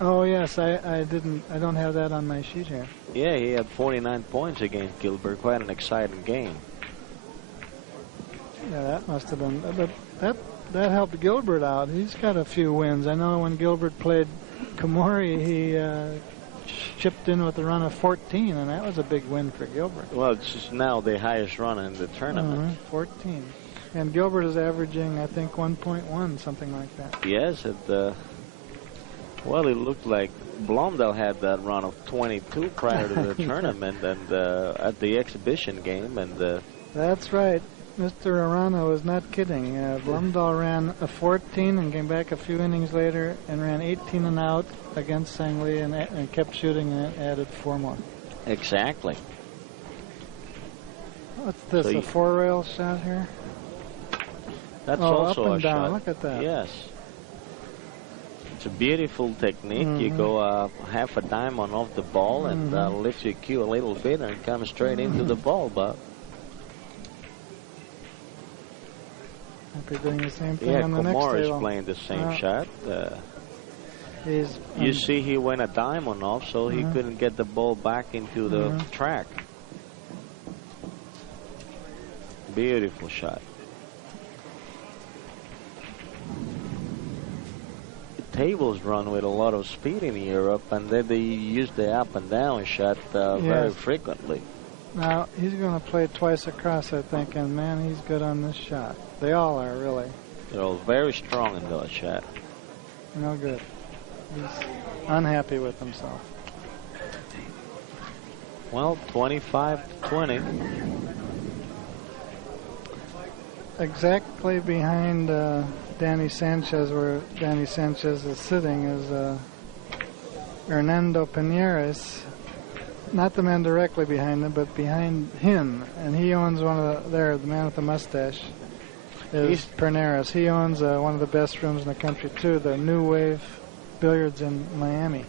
Oh yes, I don't have that on my sheet here. Yeah, he had 49 points against Gilbert. Quite an exciting game. Yeah, that must have been. But that helped Gilbert out. He's got a few wins. I know when Gilbert played Komori, he chipped in with a run of 14, and that was a big win for Gilbert. Well, it's just now the highest run in the tournament. 14. And Gilbert is averaging, I think, 1.1, something like that. Yes, well, it looked like Blumdahl had that run of 22 prior to the tournament, and at the exhibition game, and That's right. Mr. Arana was not kidding. Blumdahl ran a 14 and came back a few innings later and ran 18 and out against Sangli and kept shooting and added 4 more. Exactly. What's this, So a 4-rail shot here? That's oh, also up and a down. shot. Look at that. Yes. It's a beautiful technique. Mm-hmm. You go half a diamond off the ball and lift your cue a little bit and come straight into the ball, Bob. Might be doing the same thing Yeah, on the next Kumar is table. playing the same shot. He's, You see he went a diamond off, so he couldn't get the ball back into the track. Beautiful shot. Tables run with a lot of speed in Europe, and then they use the up and down shot very frequently. Now, he's going to play twice across, I think, and man, he's good on this shot. They all are, really. They're all very strong in that shot. No good. He's unhappy with himself. Well, 25-20. Exactly behind Dani Sanchez, where Dani Sanchez is sitting, is Hernando Piñeras. Not the man directly behind him, but behind him. And he owns one of the man with the mustache is Piñeras. He owns one of the best rooms in the country, too, the New Wave Billiards in Miami.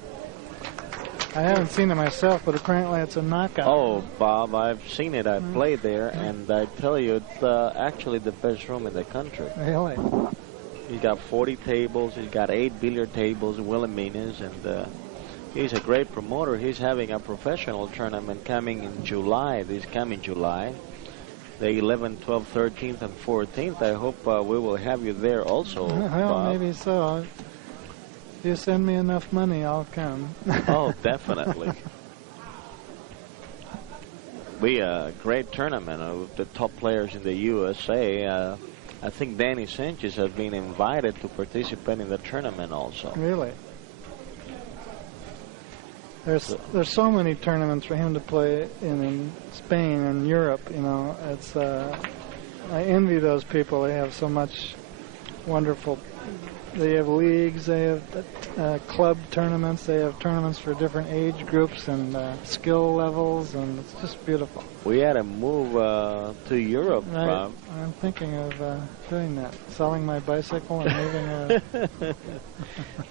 I haven't seen it myself, but apparently it's a knockout. Oh, Bob, I've seen it. I've played there, and I tell you, it's actually the best room in the country. Really? He's got 40 tables. He's got 8 billiard tables, Wilhelmina's, and he's a great promoter. He's having a professional tournament coming in July, this coming July, the 11th, 12th, 13th, and 14th. I hope we will have you there also, Well, Bob. maybe so. If you send me enough money, I'll come. Oh, definitely. We a great tournament of the top players in the USA. I think Dani Sanchez has been invited to participate in the tournament also. Really? There's so many tournaments for him to play in Spain and Europe. You know, it's I envy those people. They have so much wonderful. They have leagues. They have club tournaments. They have tournaments for different age groups and skill levels, and it's just beautiful. We had to move to Europe. I'm thinking of doing that. Selling my bicycle and moving.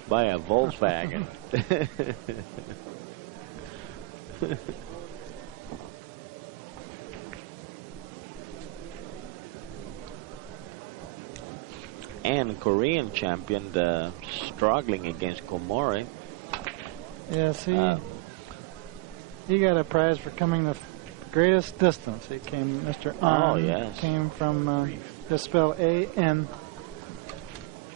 Buy a Volkswagen. And Korean champion struggling against Komori. Yes, he got a prize for coming the greatest distance. He came, Mr. An, yes. came from, just spell A-N.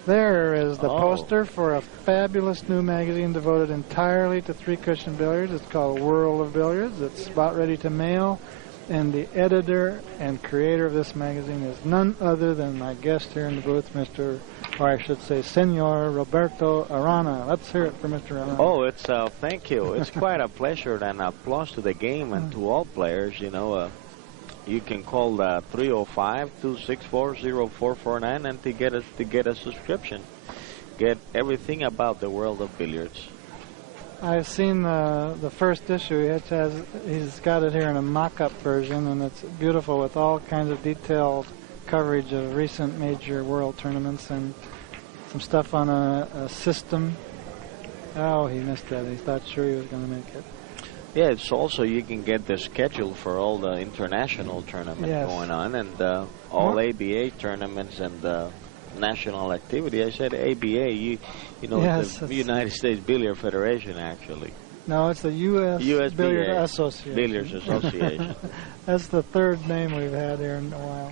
There is the poster for a fabulous new magazine devoted entirely to three-cushion billiards. It's called World of Billiards. It's about ready to mail. And the editor and creator of this magazine is none other than my guest here in the booth, or I should say, Senor Roberto Arana. Let's hear it for Mr. Arana. Oh, it's thank you. It's quite a pleasure and applause to the game and to all players. You know, you can call 305-264-0449 and to get a subscription, get everything about the world of billiards. I've seen the first issue. He's got it here in a mock-up version, and it's beautiful with all kinds of detailed coverage of recent major world tournaments and some stuff on a system. Oh, he missed that. He's not sure he was going to make it. Yeah, it's also you can get the schedule for all the international tournaments going on and all ABA tournaments and national activity. I said ABA, you know, the United States Billiard Federation, actually. No, it's the U.S. Billiard Association. Billiards Association. That's the third name we've had here in a while.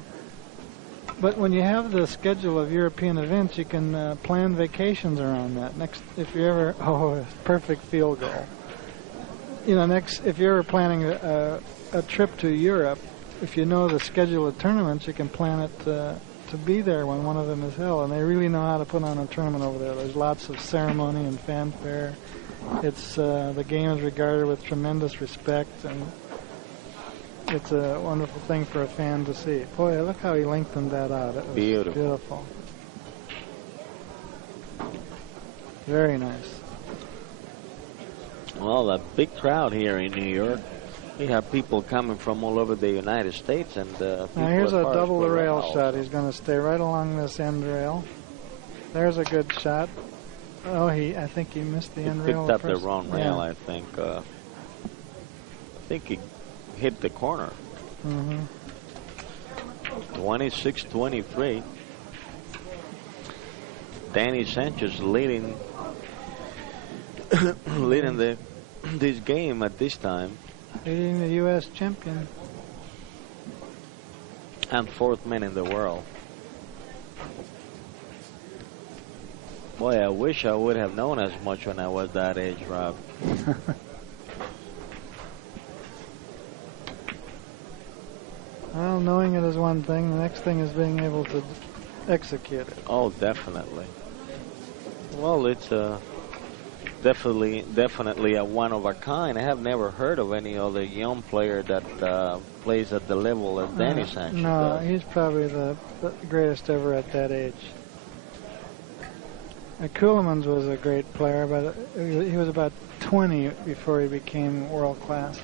But when you have the schedule of European events, you can plan vacations around that. If you ever, perfect field goal. You know, if you're ever planning a trip to Europe, if you know the schedule of tournaments, you can plan it to be there when one of them is held, and they really know how to put on a tournament over there. There's lots of ceremony and fanfare. It's the game is regarded with tremendous respect, and it's a wonderful thing for a fan to see. Boy, look how he lengthened that out. It was beautiful. Very nice. Well, a big crowd here in New York. We have people coming from all over the United States, and now here's a double the rail shot. He's going to stay right along this end rail. There's a good shot. Oh, I think he missed the end rail. He picked up the wrong rail, I think. I think he hit the corner. 26-23. Dani Sanchez leading this game at this time. Leading the U.S. champion. And fourth man in the world. Boy, I wish I would have known as much when I was that age, Rob. Well, knowing it is one thing. The next thing is being able to execute it. Oh, definitely. Well, it's definitely a one of a kind. I have never heard of any other young player that plays at the level of Dani Sanchez. No, he's probably the greatest ever at that age. Kuhlmans was a great player, but he was about 20 before he became world class.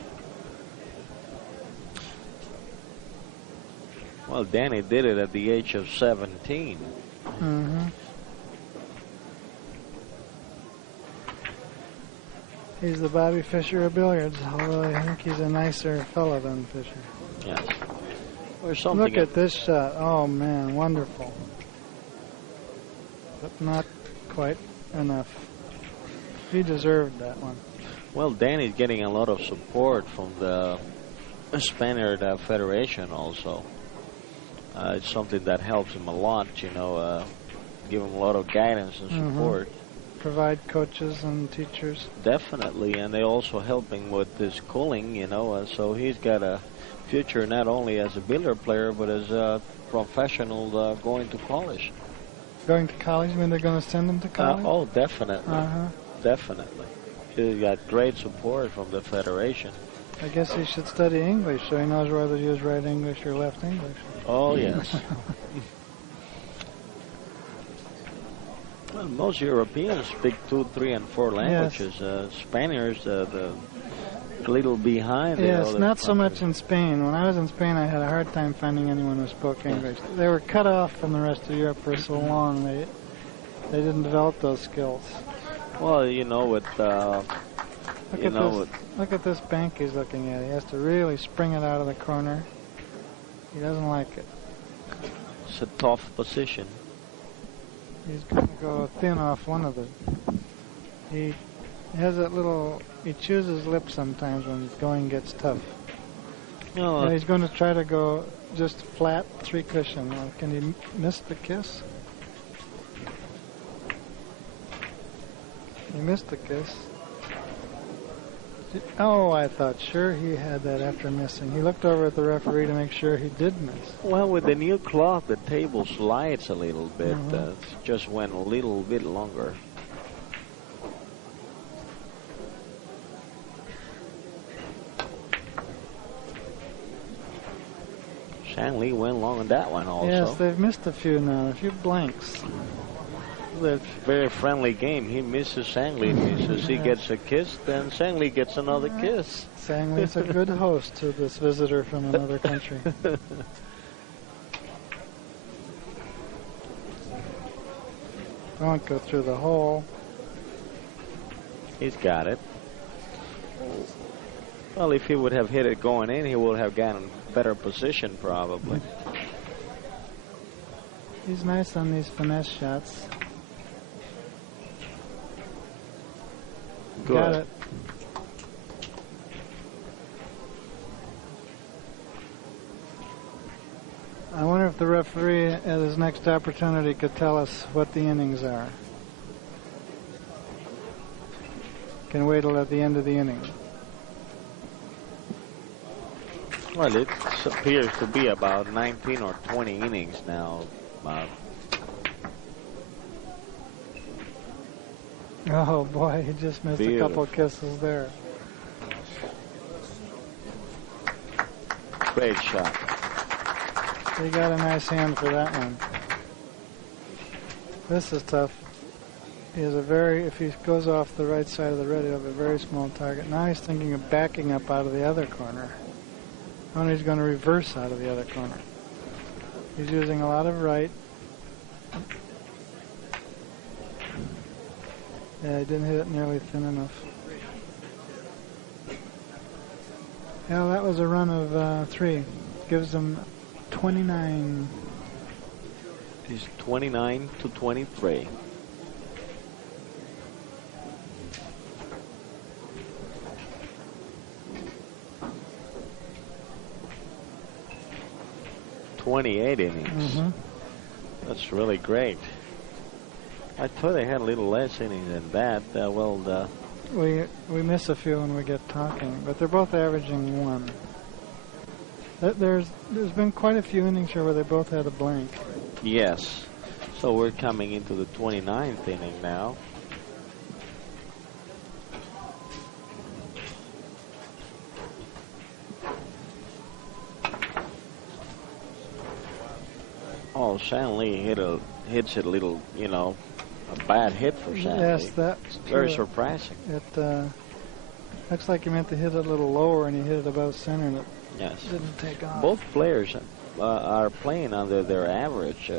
Well, Dani did it at the age of 17. He's the Bobby Fischer of billiards, although I think he's a nicer fellow than Fischer. Yes. Look at this shot. Oh, man, wonderful. But not quite enough. He deserved that one. Well, Dani's getting a lot of support from the Spaniard Federation also. It's something that helps him a lot, you know, give him a lot of guidance and support. Provide coaches and teachers. Definitely, and they also helping with this schooling, you know, so he's got a future not only as a billiard player, but as a professional going to college. Going to college? I mean, they're going to send him to college? Oh, definitely. Definitely. He's got great support from the Federation. I guess he should study English so he knows whether to use right English or left English. Oh, yes. Well, most Europeans speak 2, 3, and 4 languages. Yes. Spaniards, a little behind. Yes, not so much in Spain. When I was in Spain, I had a hard time finding anyone who spoke English. They were cut off from the rest of Europe for so long. They didn't develop those skills. Well, you know, with look at this bank he's looking at. He has to really spring it out of the corner. He doesn't like it. It's a tough position. He's going to go thin off one of them. He has that little... He chews his lips sometimes when the going gets tough. No, he's going to try to go just flat 3 cushion. Can he miss the kiss? He missed the kiss. Oh, I thought sure he had that after missing. He looked over at the referee to make sure he did miss. Well, with the new clock, the table slides a little bit. Just went a little bit longer. Shanley went long on that one also. Yes, they've missed a few now, a few blanks. That's a very friendly game. He misses, Shanley misses. He gets a kiss, then Shanley gets another kiss. Shanley's a good host to this visitor from another country. Don't go through the hole. He's got it. Well, if he would have hit it going in, he would have gotten better position probably. He's nice on these finesse shots. Good. Got it. I wonder if the referee at his next opportunity could tell us what the innings are. Can wait till at the end of the inning. Well, it appears to be about 19 or 20 innings now. Oh boy, he just missed a couple kisses there. Great shot. He got a nice hand for that one. This is tough. He has a very, if he goes off the right side of the red, he'll have a very small target. Now he's thinking of backing up out of the other corner. Now he's going to reverse out of the other corner. He's using a lot of right. Yeah, he didn't hit it nearly thin enough. Yeah, that was a run of 3. Gives him 29. He's 29 to 23. "28 innings. Mm-hmm. That's really great. I thought they had a little less innings than that. We miss a few when we get talking, but they're both averaging 1. There's been quite a few innings here where they both had a blank. Yes. So we're coming into the 29th inning now. Oh, Shan Lee hits it a little, a bad hit for Shan Yes, Lee. that's very true. surprising. It looks like he meant to hit it a little lower, and he hit it above center, and it Yes. didn't take off. Both players are playing under their average.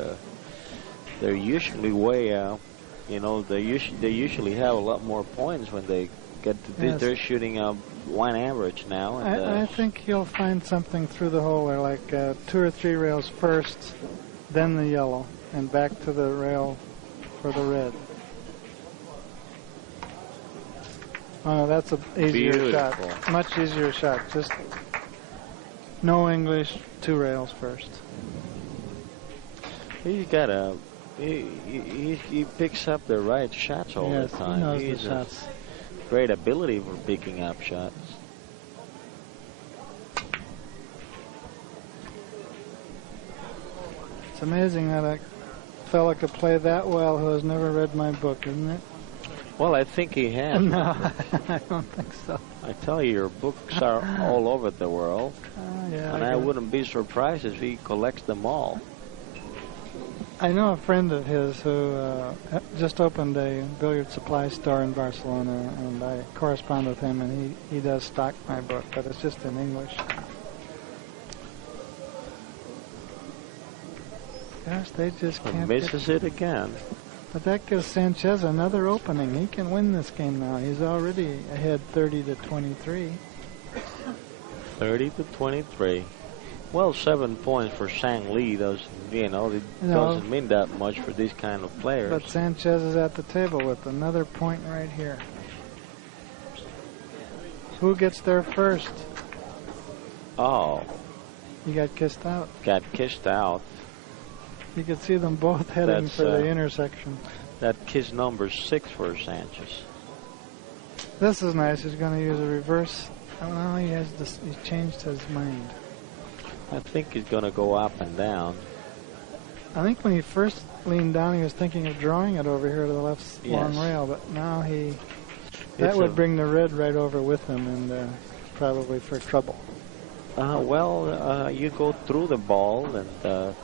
They're usually way out. They usually have a lot more points when they get to this. Yes. They're shooting up 1 average now. And, I think you'll find something through the hole there, like 2 or 3 rails first, then the yellow, and back to the rail for the red. Oh, no, that's an easier Beautiful. shot. Much easier shot. Just no English, 2 rails first. He's got he picks up the right shots all Yes, the time. he knows He's the shots. great ability for picking up shots. It's amazing that a fella could play that well who has never read my book, isn't it? Well, I think he has. No, I don't think so. I tell you, your books are all over the world, Yeah, and I wouldn't be surprised if he collects them all. I know a friend of his who just opened a billiard supply store in Barcelona, and I correspond with him, and he does stock my book, but it's just in English. Gosh, they just can't. Misses it again. But that gives Sanchez another opening. He can win this game now. He's already ahead 30 to 23. 30 to 23. Well, 7 points for Sang Lee doesn't mean that much for these kind of players. But Sanchez is at the table with another point right here. Who gets there first? Oh, He got kissed out. got kissed out. You could see them both heading That's, for the intersection. That kiss number 6 for Sanchez. This is nice. He's going to use a reverse. Oh, no, he's changed his mind. I think he's going to go up and down. I think when he first leaned down, he was thinking of drawing it over here to the left long Yes. rail, but now that would bring the red right over with him, and probably for trouble. You go through the ball and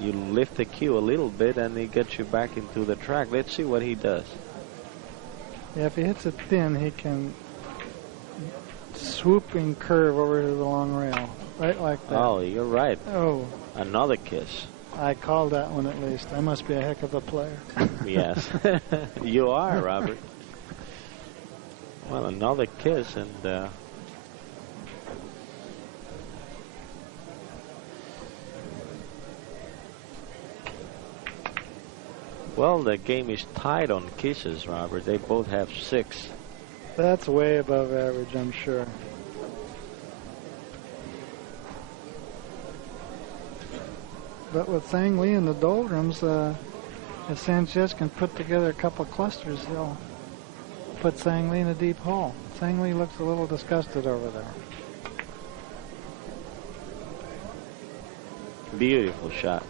you lift the cue a little bit, and he gets you back into the track. Let's see what he does. Yeah, if he hits it thin, he can swooping curve over to the long rail, right like that. Oh, you're right. Oh, Another kiss. I called that one at least. I must be a heck of a player. Yes. You are, Robert. Well, another kiss, and well, the game is tied on kisses, Robert. They both have 6. That's way above average, I'm sure. But with Sang Lee in the doldrums, if Sanchez can put together a couple clusters, he'll put Sang Lee in a deep hole. Sang Lee looks a little disgusted over there. Beautiful shot.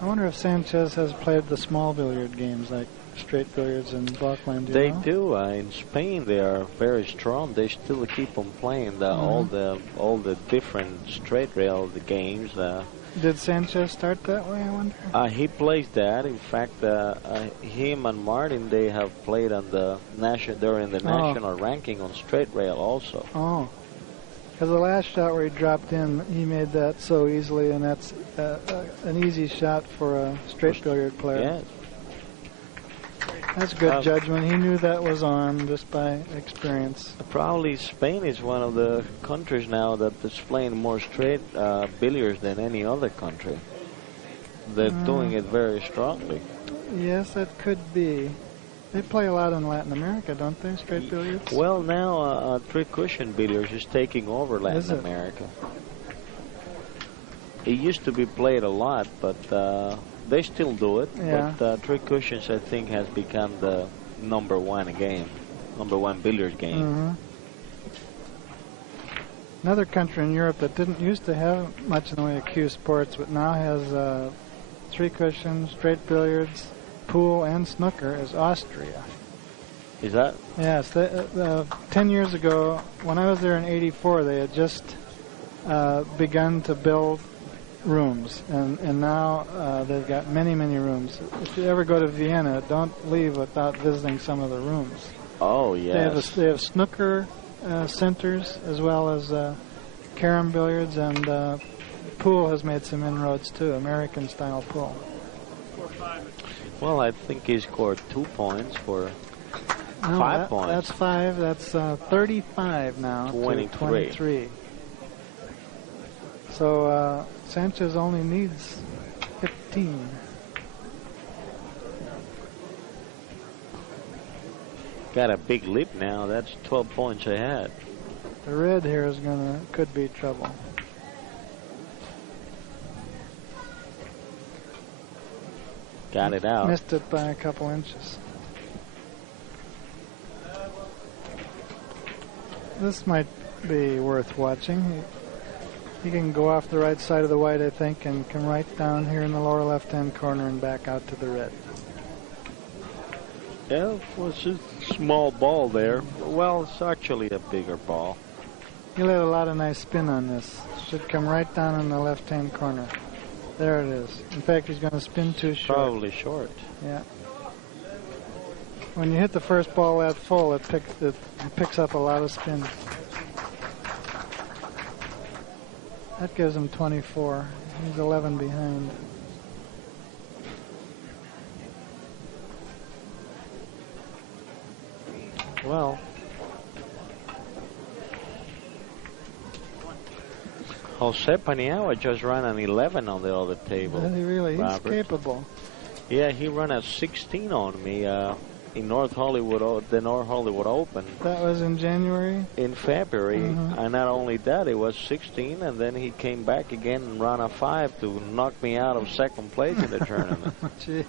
I wonder if Sanchez has played the small billiard games like straight billiards in Balkland? They do. In Spain, they are very strong. They still keep on playing all the different straight rail games. Did Sanchez start that way, I wonder? He plays that. In fact, him and Martin, they have played on the national. They're in the national ranking on straight rail also. Oh, because the last shot where he dropped in, he made that so easily, and that's an easy shot for a straight billiard player. Yes. That's good judgment. He knew that was on just by experience. Probably Spain is one of the countries now that is playing more straight billiards than any other country. They're doing it very strongly. Yes, that could be. They play a lot in Latin America, don't they, straight billiards? Well, now three-cushion billiards is taking over Latin America. It used to be played a lot, but they still do it. Yeah. But three cushions, I think, has become the number one billiard game. Mm-hmm. Another country in Europe that didn't used to have much in the way of cue sports, but now has three cushions, straight billiards, pool, and snooker is Austria. Is that? Yes. 10 years ago, when I was there in '84, they had just begun to build rooms, and now they've got many, many rooms. If you ever go to Vienna, don't leave without visiting some of the rooms. Oh, yes. They have snooker centers as well as carom billiards, and pool has made some inroads too, American-style pool. Well, I think he scored 2 points for 5 points. That's 5. That's 35 now. 23. To 23. So Sanchez only needs 15. Got a big lead now. That's 12 points ahead. The red here could be trouble. Got it out. Missed it by a couple inches. This might be worth watching. He can go off the right side of the white, I think, and come right down here in the lower left-hand corner and back out to the red. Yeah, well, it's just a small ball there. Well, it's actually a bigger ball. He'll have a lot of nice spin on this. Should come right down in the left-hand corner. There it is. In fact, he's going to spin too short. Probably short. Yeah. When you hit the first ball that full, it picks up a lot of spin. That gives him 24. He's 11 behind. Well, Jose Paniagua just ran an 11 on the other table. He's capable. Yeah, he ran a 16 on me in North Hollywood, the North Hollywood Open. That was in January? In February. And not only that, it was 16, and then he came back again and ran a 5 to knock me out of second place in the tournament. Gee.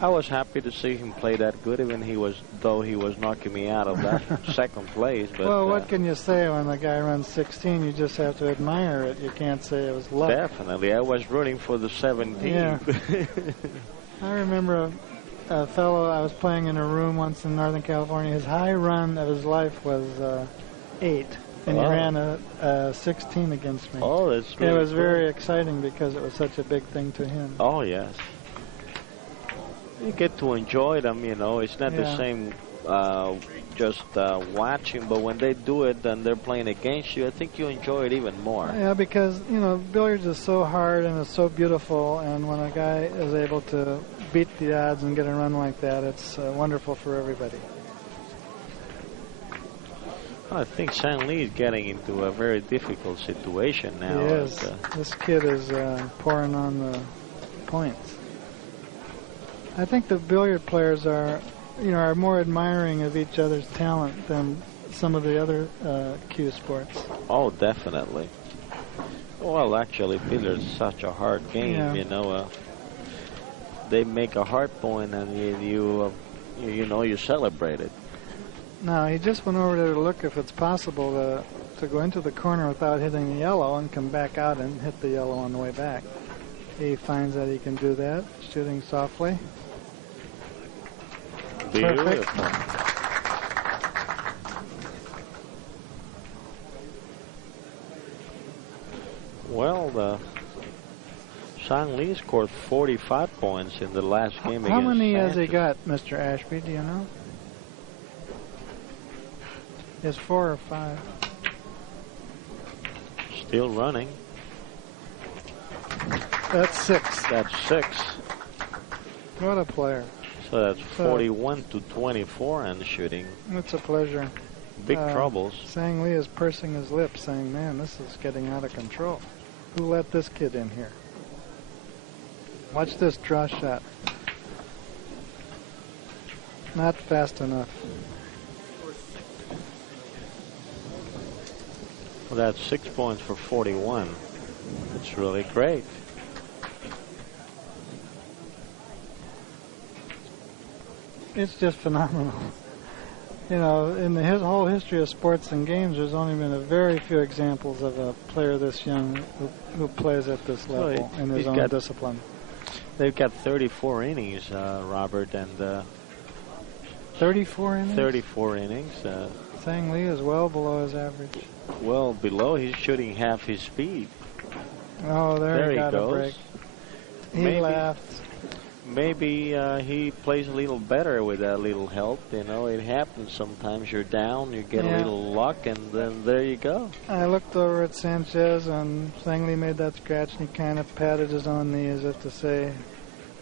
I was happy to see him play that good, even though he was knocking me out of that second place. But, well, what can you say when the guy runs 16? You just have to admire it. You can't say it was luck. Definitely. I was rooting for the 17. Yeah. I remember a fellow, I was playing in a room once in Northern California. His high run of his life was 8, and he ran a 16 against me. Oh, that's really It was cool. very exciting because it was such a big thing to him. Oh, yes. You get to enjoy them, you know. It's not the same just watching, but when they do it and they're playing against you, I think you enjoy it even more. Yeah, because, you know, billiards is so hard and it's so beautiful, and when a guy is able to beat the odds and get a run like that, it's wonderful for everybody. I think San Lee is getting into a very difficult situation now. He is. This kid is pouring on the points. I think the billiard players are more admiring of each other's talent than some of the other cue sports. Oh, definitely. Well, actually, billiards is such a hard game, you know. They make a hard point, and you celebrate it. Now, he just went over there to look if it's possible to go into the corner without hitting the yellow and come back out and hit the yellow on the way back. He finds that he can do that, shooting softly. Beautiful. Well, Sang Lee scored 45 points in the last game against How many has he Sanchez. got, Mr. Ashby? Do you know? It's 4 or 5. Still running. That's 6. That's 6. What a player. So that's 41 to 24 in shooting. It's a pleasure. Big troubles. Sang Lee is pursing his lips, saying, man, this is getting out of control. Who let this kid in here? Watch this draw shot. Not fast enough. Well, that's 6 points for 41. It's really great. It's just phenomenal. You know, in his whole history of sports and games, there's only been a very few examples of a player this young who plays at this level in his own discipline. They've got 34 innings, Robert, and 34 innings? 34 innings. Sang Lee is well below his average. Well below. He's shooting half his speed. Oh, there he got goes. a break. He laughed. Maybe he plays a little better with that little help. You know, it happens sometimes. You're down, you get a little luck, and then there you go. I looked over at Sanchez, and Sang Lee made that scratch, and he kind of patted his own knee as if to say,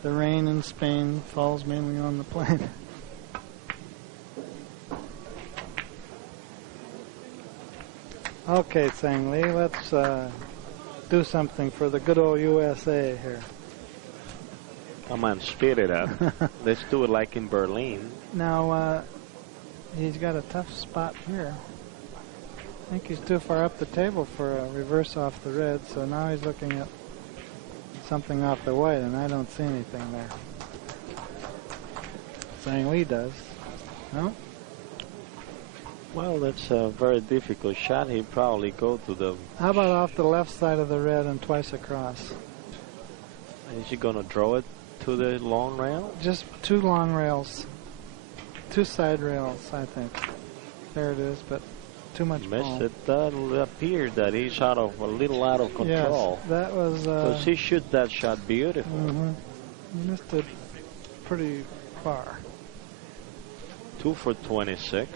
the rain in Spain falls mainly on the plain. Okay, Sang Lee, let's do something for the good old USA here. Come on, speed it up. Let's do it like in Berlin. Now, he's got a tough spot here. I think he's too far up the table for a reverse off the red, so now he's looking at something off the white, and I don't see anything there. Sang Lee does. No? Well, that's a very difficult shot. He'd probably go to the... How about off the left side of the red and twice across? Is he going to draw it to the long rail? Just 2 long rails. 2 side rails, I think. There it is, but too much ball. Missed it. It appeared that he's a little out of control. Yes, that was... Because he shot that shot beautiful. He missed it pretty far. 2 for 26.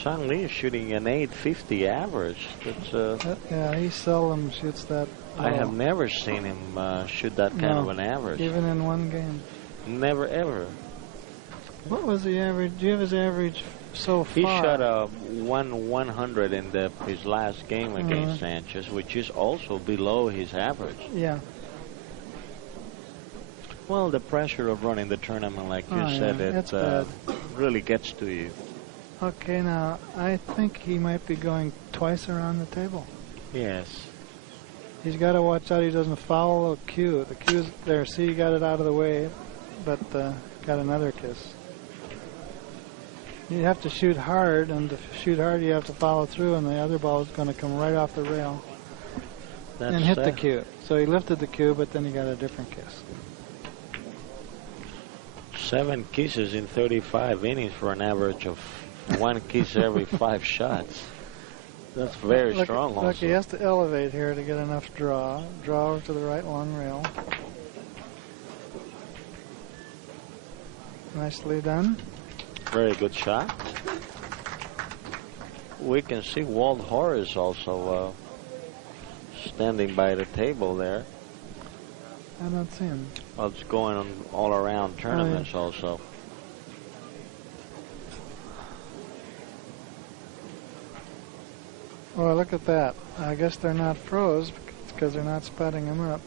Sang Lee is shooting an 850 average. That's yeah, he seldom shoots that low. I have never seen him shoot that kind of an average. Even in one game. Never ever. What was the average? Do you have his average so far? He shot a 100 in his last game against Sanchez, which is also below his average. Yeah. Well, the pressure of running the tournament, like you said, it really gets to you. Okay, now, I think he might be going twice around the table. Yes. He's got to watch out he doesn't foul the cue. The cue's there. See, he got it out of the way, but got another kiss. You have to shoot hard, and to shoot hard, you have to follow through, and the other ball is going to come right off the rail and hit the cue. So he lifted the cue, but then he got a different kiss. 7 kisses in 35 innings for an average of 1 kiss every 5 shots. That's very strong also. Look, he has to elevate here to get enough draw. Draw over to the right long rail. Nicely done. Very good shot. We can see Walt Horace also standing by the table there. I don't see him. Well, it's going on all around tournaments also. Oh, look at that. I guess they're not froze because they're not spotting him up.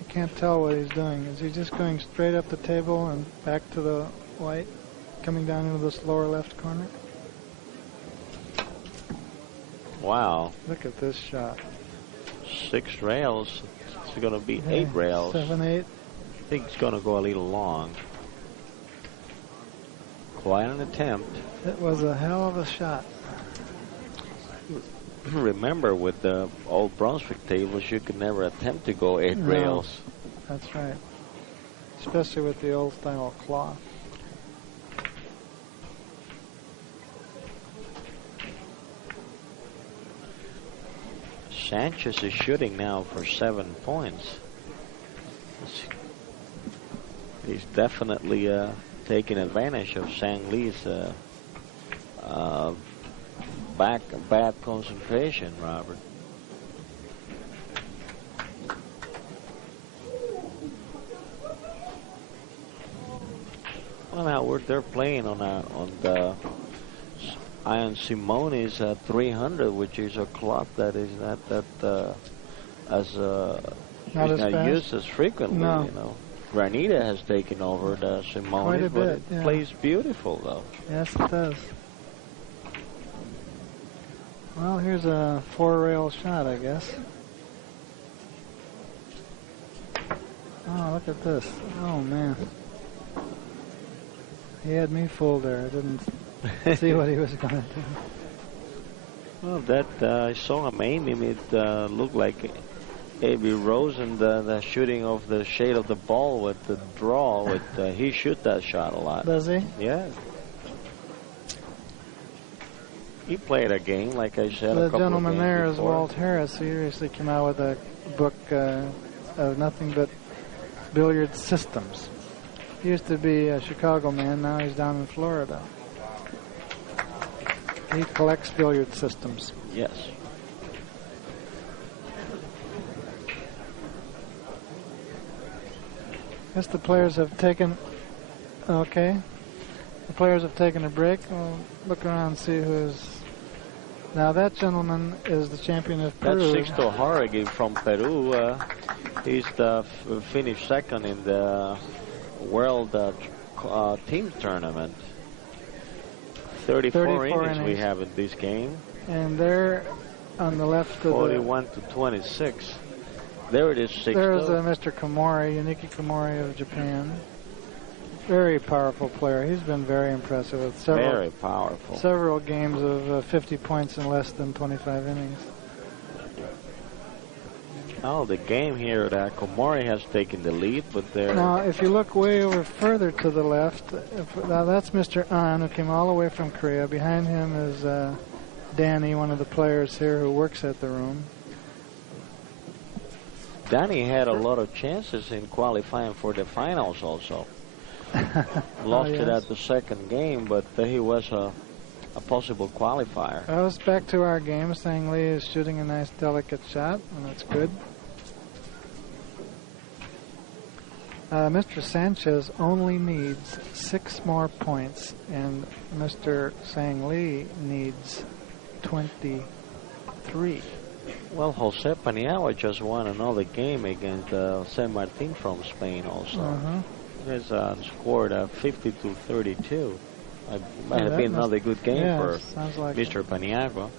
I can't tell what he's doing. Is he just going straight up the table and back to the white, coming down into this lower left corner? Wow. Look at this shot. 6 rails. It's going to be 8 rails. 7, 8. I think it's going to go a little long. Quite an attempt. It was a hell of a shot. remember with the old Brunswick tables, you could never attempt to go 8 No. rails. That's right. Especially with the old style cloth. Sanchez is shooting now for 7 points. He's definitely taking advantage of Sang Lee's bad concentration, Robert. Well, now they're playing on the Ian Simone's 300, which is a clock that is not fast. used as frequently. No. You know, Granita has taken over the Simone, Quite a but bit, it yeah. plays beautiful though. Yes, it does. Well, here's a 4-rail shot, I guess. Oh, look at this. Oh, man. He had me fooled there. I didn't see what he was going to do. Well, that I saw him aim him. It looked like A.B. Rosen, the shooting of the shade of the ball with the draw. He shoot that shot a lot. Does he? Yeah. He played a game, like I said. The a couple gentleman of there games is before. Walt Harris. He recently came out with a book of nothing but billiard systems. He used to be a Chicago man. Now he's down in Florida. He collects billiard systems. Yes. Guess the players have taken. Okay. The players have taken a break. We'll look around and see who's. Now that gentleman is the champion of Peru. That's Sixto Jauregui from Peru. He's finished second in the World Team Tournament. 34 innings we have in this game. And there on the left of 41 to 26. There it is, Sixto. There's Mr. Komori, Yuniki Komori of Japan. Very powerful player. He's been very impressive with Very powerful. several games of 50 points in less than 25 innings. Oh, the game here that Komori has taken the lead, but there. Now, if you look way over further to the left, now that's Mr. An, who came all the way from Korea. Behind him is Dani, one of the players here who works at the room. Dani had a lot of chances in qualifying for the finals also. Lost it at the second game, but he was a possible qualifier. Well, it's back to our game. Sang Lee is shooting a nice, delicate shot, and that's good. Mr. Sanchez only needs 6 more points, and Mr. Sang Lee needs 23. Well, Jose Paniagua just won another game against San Martin from Spain also. He has scored 50 to 32. Might have been another good game for like Mr. Paniagua.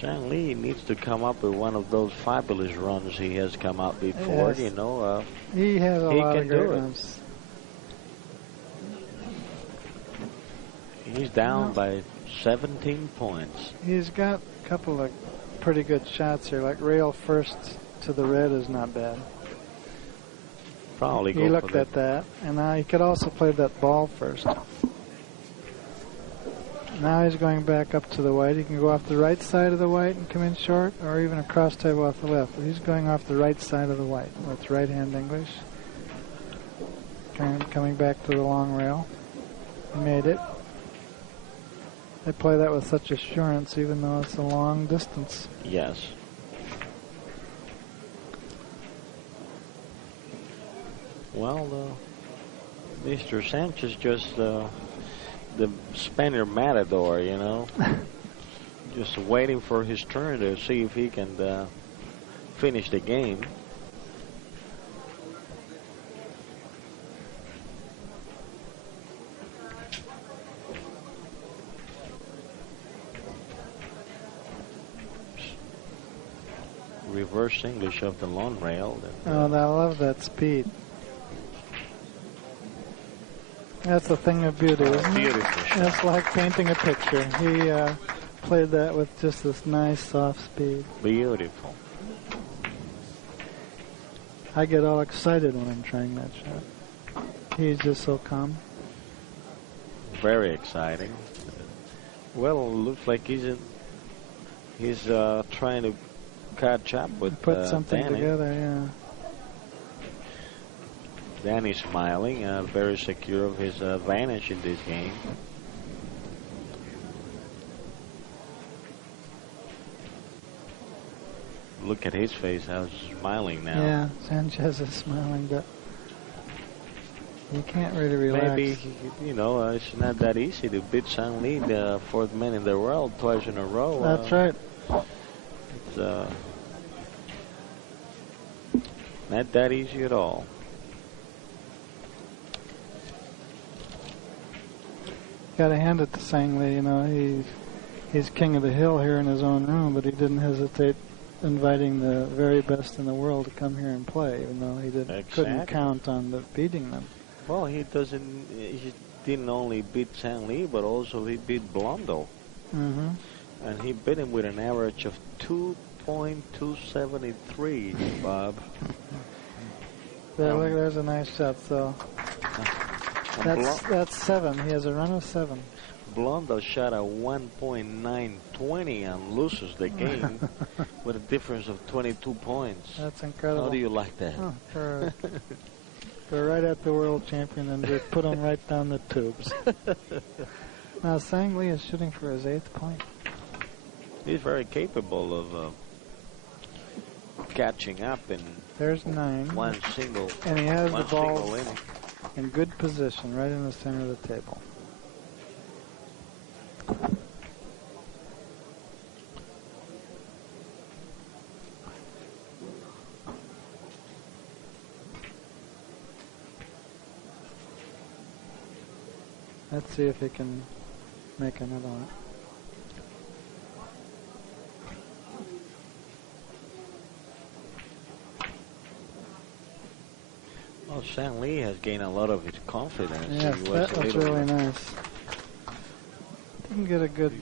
Sang Lee needs to come up with one of those fabulous runs he has come out before. Yes. You know, he has a lot can of great do it. runs. He's down by 17 points. He's got a couple of pretty good shots here, like rail first to the red is not bad. Probably He looked at that, and now he could also play that ball first. Now he's going back up to the white. He can go off the right side of the white and come in short, or even a cross table off the left. But he's going off the right side of the white. That's right-hand English. Coming back to the long rail. He made it. They play that with such assurance, even though it's a long distance. Yes. Well, Mr. Sanchez just the Spaniard matador, you know, just waiting for his turn to see if he can finish the game. Reverse English of the long rail. Oh, I love that speed. That's a thing of beauty, isn't it? Beautiful shot. It's like painting a picture. He played that with just this nice, soft speed. Beautiful. I get all excited when I'm trying that shot. He's just so calm. Very exciting. Well, looks like he's trying to catch up with Put something Dani. together, yeah. Dani smiling, very secure of his advantage in this game. Look at his face, how he's smiling now. Yeah, Sanchez is smiling, but he can't really relax. Maybe, it's not that easy to beat Sang Lee, the fourth man in the world, twice in a row. That's right. It's not that easy at all. Got to hand it to Sang Lee. He's king of the hill here in his own room, but he didn't hesitate inviting the very best in the world to come here and play, even though he couldn't count on beating them. Well, he didn't only beat Sang Lee, but also he beat Blondo. Mm-hmm. And he beat him with an average of 2.273, Bob. There, look, there's a nice shot, so that's 7. He has a run of 7. Blondo shot a 1.920 and loses the game with a difference of 22 points. That's incredible. How do you like that? Oh, they're right at the world champion and they put him right down the tubes. Now Sang Lee is shooting for his 8th point. He's very capable of catching up in there's 9. One single. And he has the ball inning. In good position, right in the center of the table. Let's see if he can make another one. Well, Sang Lee has gained a lot of his confidence. Yes, that was really nice. Didn't get a good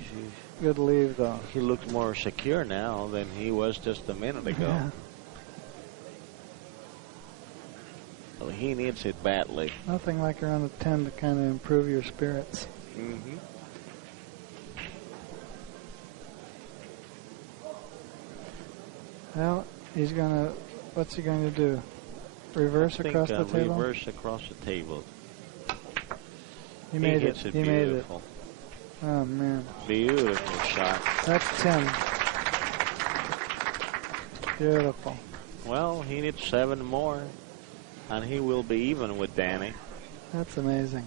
leave, though. He looks more secure now than he was just a minute ago. Yeah. Well, he needs it badly. Nothing like around a 10 to kind of improve your spirits. Mm-hmm. Well, what's he going to do? Reverse across the table? Reverse across the table. He made it. He made it. Oh, man. Beautiful shot. That's 10. Beautiful. Well, he needs 7 more, and he will be even with Dani. That's amazing.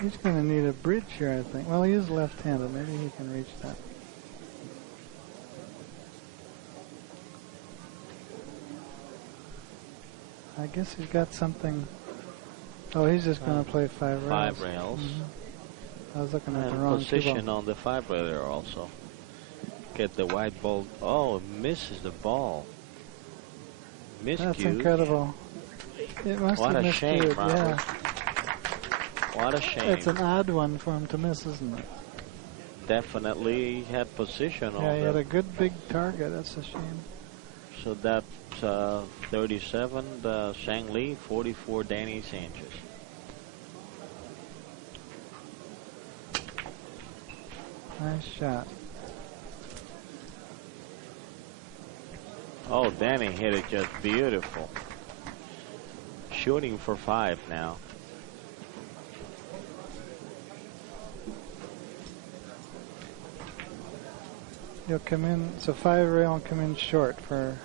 He's going to need a bridge here, I think. Well, he is left-handed. Maybe he can reach that. I guess he's got something. Oh, he's just going to play 5 rails. 5 rails. Mm-hmm. I was looking at the wrong position on the 5 railer also. Get the white ball. Oh, misses the ball. Miscued. That's incredible. It must what have a shame, miscued, Robert. yeah. What a shame. It's an odd one for him to miss, isn't it? Definitely he had position on he had a good big target. That's a shame. So that's 37, Sang Lee, 44, Dani Sanchez. Nice shot. Oh, Dani hit it just beautiful. Shooting for 5 now. You'll come in, so 5 rail and come in short for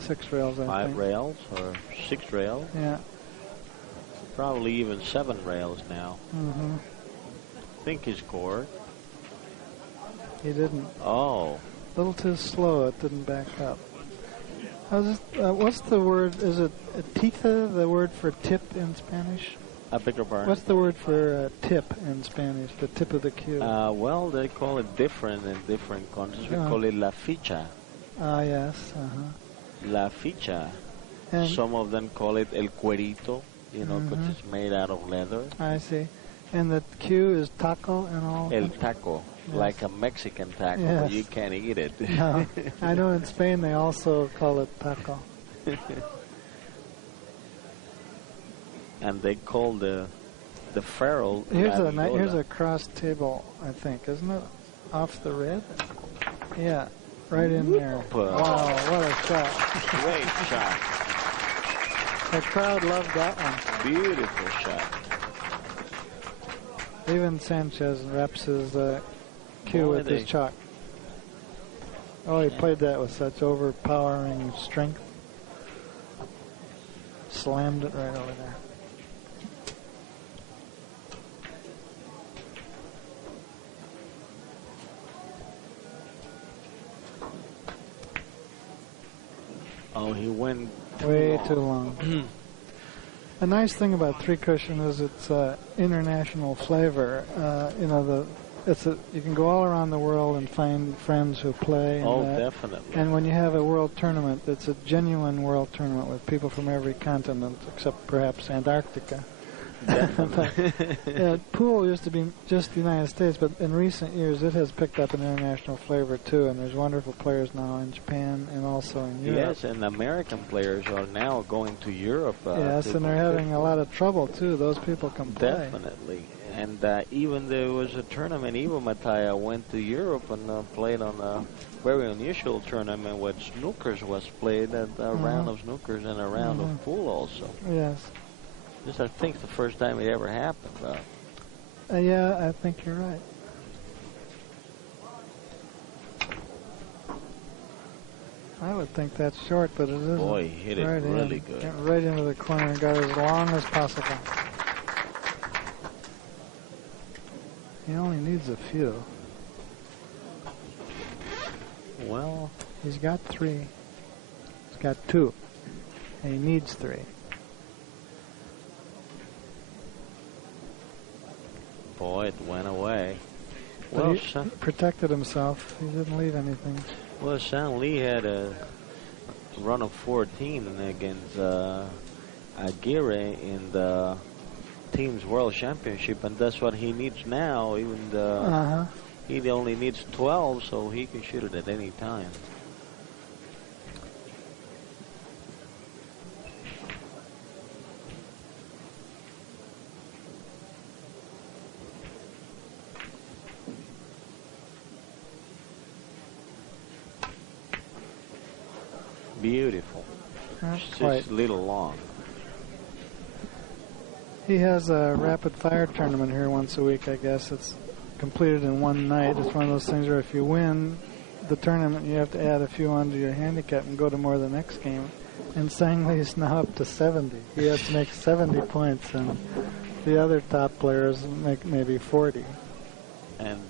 6 rails, I think. 5 rails or 6 rails? Yeah. Probably even 7 rails now. Mm-hmm. I think he scored. He didn't. Oh. A little too slow, it didn't back up. What's the word? Is it tita, the word for tip in Spanish? I beg your pardon? What's the word for tip in Spanish, the tip of the cue? Well, they call it different in different countries. We call it la ficha. Ah, yes. Uh-huh. la ficha. And Some of them call it el cuerito, you know, because it's made out of leather. I see. And the Q is taco and all. El taco, Yes. like a Mexican taco, Yes. but you can't eat it. No, I know in Spain they also call it taco. And they call the ferrule. Here's a cross table, I think, isn't it? Off the red? Yeah, right in there. Wow, what a shot. Great shot. The crowd loved that one. Beautiful shot. Even Sanchez reps his cue with his chalk. Oh, he played that with such overpowering strength. Slammed it right over there. Oh, he went way too long. A nice thing about three cushion is its international flavor. You can go all around the world and find friends who play. And, definitely. And when you have a world tournament, it's a genuine world tournament with people from every continent except perhaps Antarctica. Pool used to be just the United States, but in recent years it has picked up an international flavor too, and there's wonderful players now in Japan and also in Europe. Yes, and American players are now going to Europe. Yes, and they're having a lot of trouble too. Those people can play. Definitely. And even there was a tournament, Ivo Mataya went to Europe and played on a very unusual tournament where snookers was played, at a round of snookers and a round of pool also. Yes. This, I think, the first time it ever happened. Yeah, I think you're right. I would think that's short, but it isn't. Boy, he hit it right really good. Got right into the corner and got as long as possible. He only needs a few. Well, he's got three. He's got two. And he needs three. Boy, it went away. But Well, he protected himself. He didn't leave anything. Well, San Lee had a run of 14 against Aguirre in the team's world championship, and that's what he needs now. Even he only needs 12, so he can shoot it at any time. Beautiful. Just a little long. He has a rapid fire tournament here once a week, I guess. It's completed in one night. It's one of those things where if you win the tournament, you have to add a few onto your handicap and go to more the next game. And Sang Lee's now up to 70. He has to make 70 points, and the other top players make maybe 40. And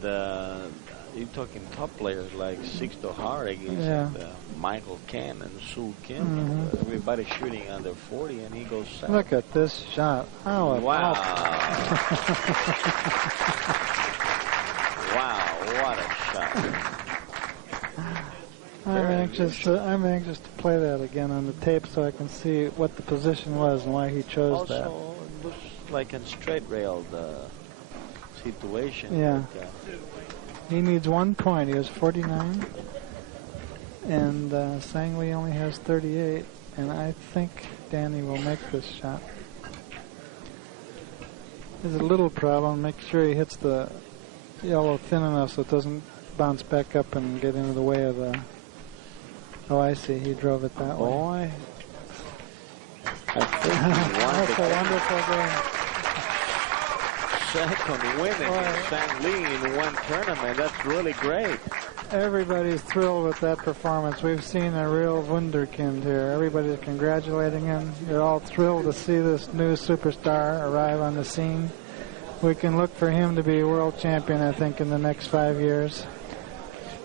you're talking top players like Sixto Harig, Michael Ken and Sue Kim. Everybody's shooting under 40, and he goes 7. Look at this shot. Oh, wow. Wow, what a shot. I'm anxious to play that again on the tape so I can see what the position was and why he chose that. Also, it looks like a straight railed situation. Yeah. But, he needs 1 point. He has 49. And Sang Lee only has 38. And I think Dani will make this shot. There's a little problem. Make sure he hits the yellow thin enough so it doesn't bounce back up and get into the way of the... Oh, I see. He drove it that way. Boy. I think that's a wonderful game. Second win against San Lee in one tournament. That's really great. Everybody's thrilled with that performance. We've seen a real wunderkind here. Everybody's congratulating him. You're all thrilled to see this new superstar arrive on the scene. We can look for him to be world champion, I think, in the next 5 years.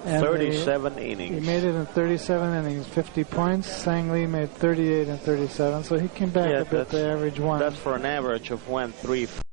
And 37 innings. He made it in 37 innings, 50 points. Sang Lee made 38 in 37, so he came back a bit to average 1. That's for an average of 1.35.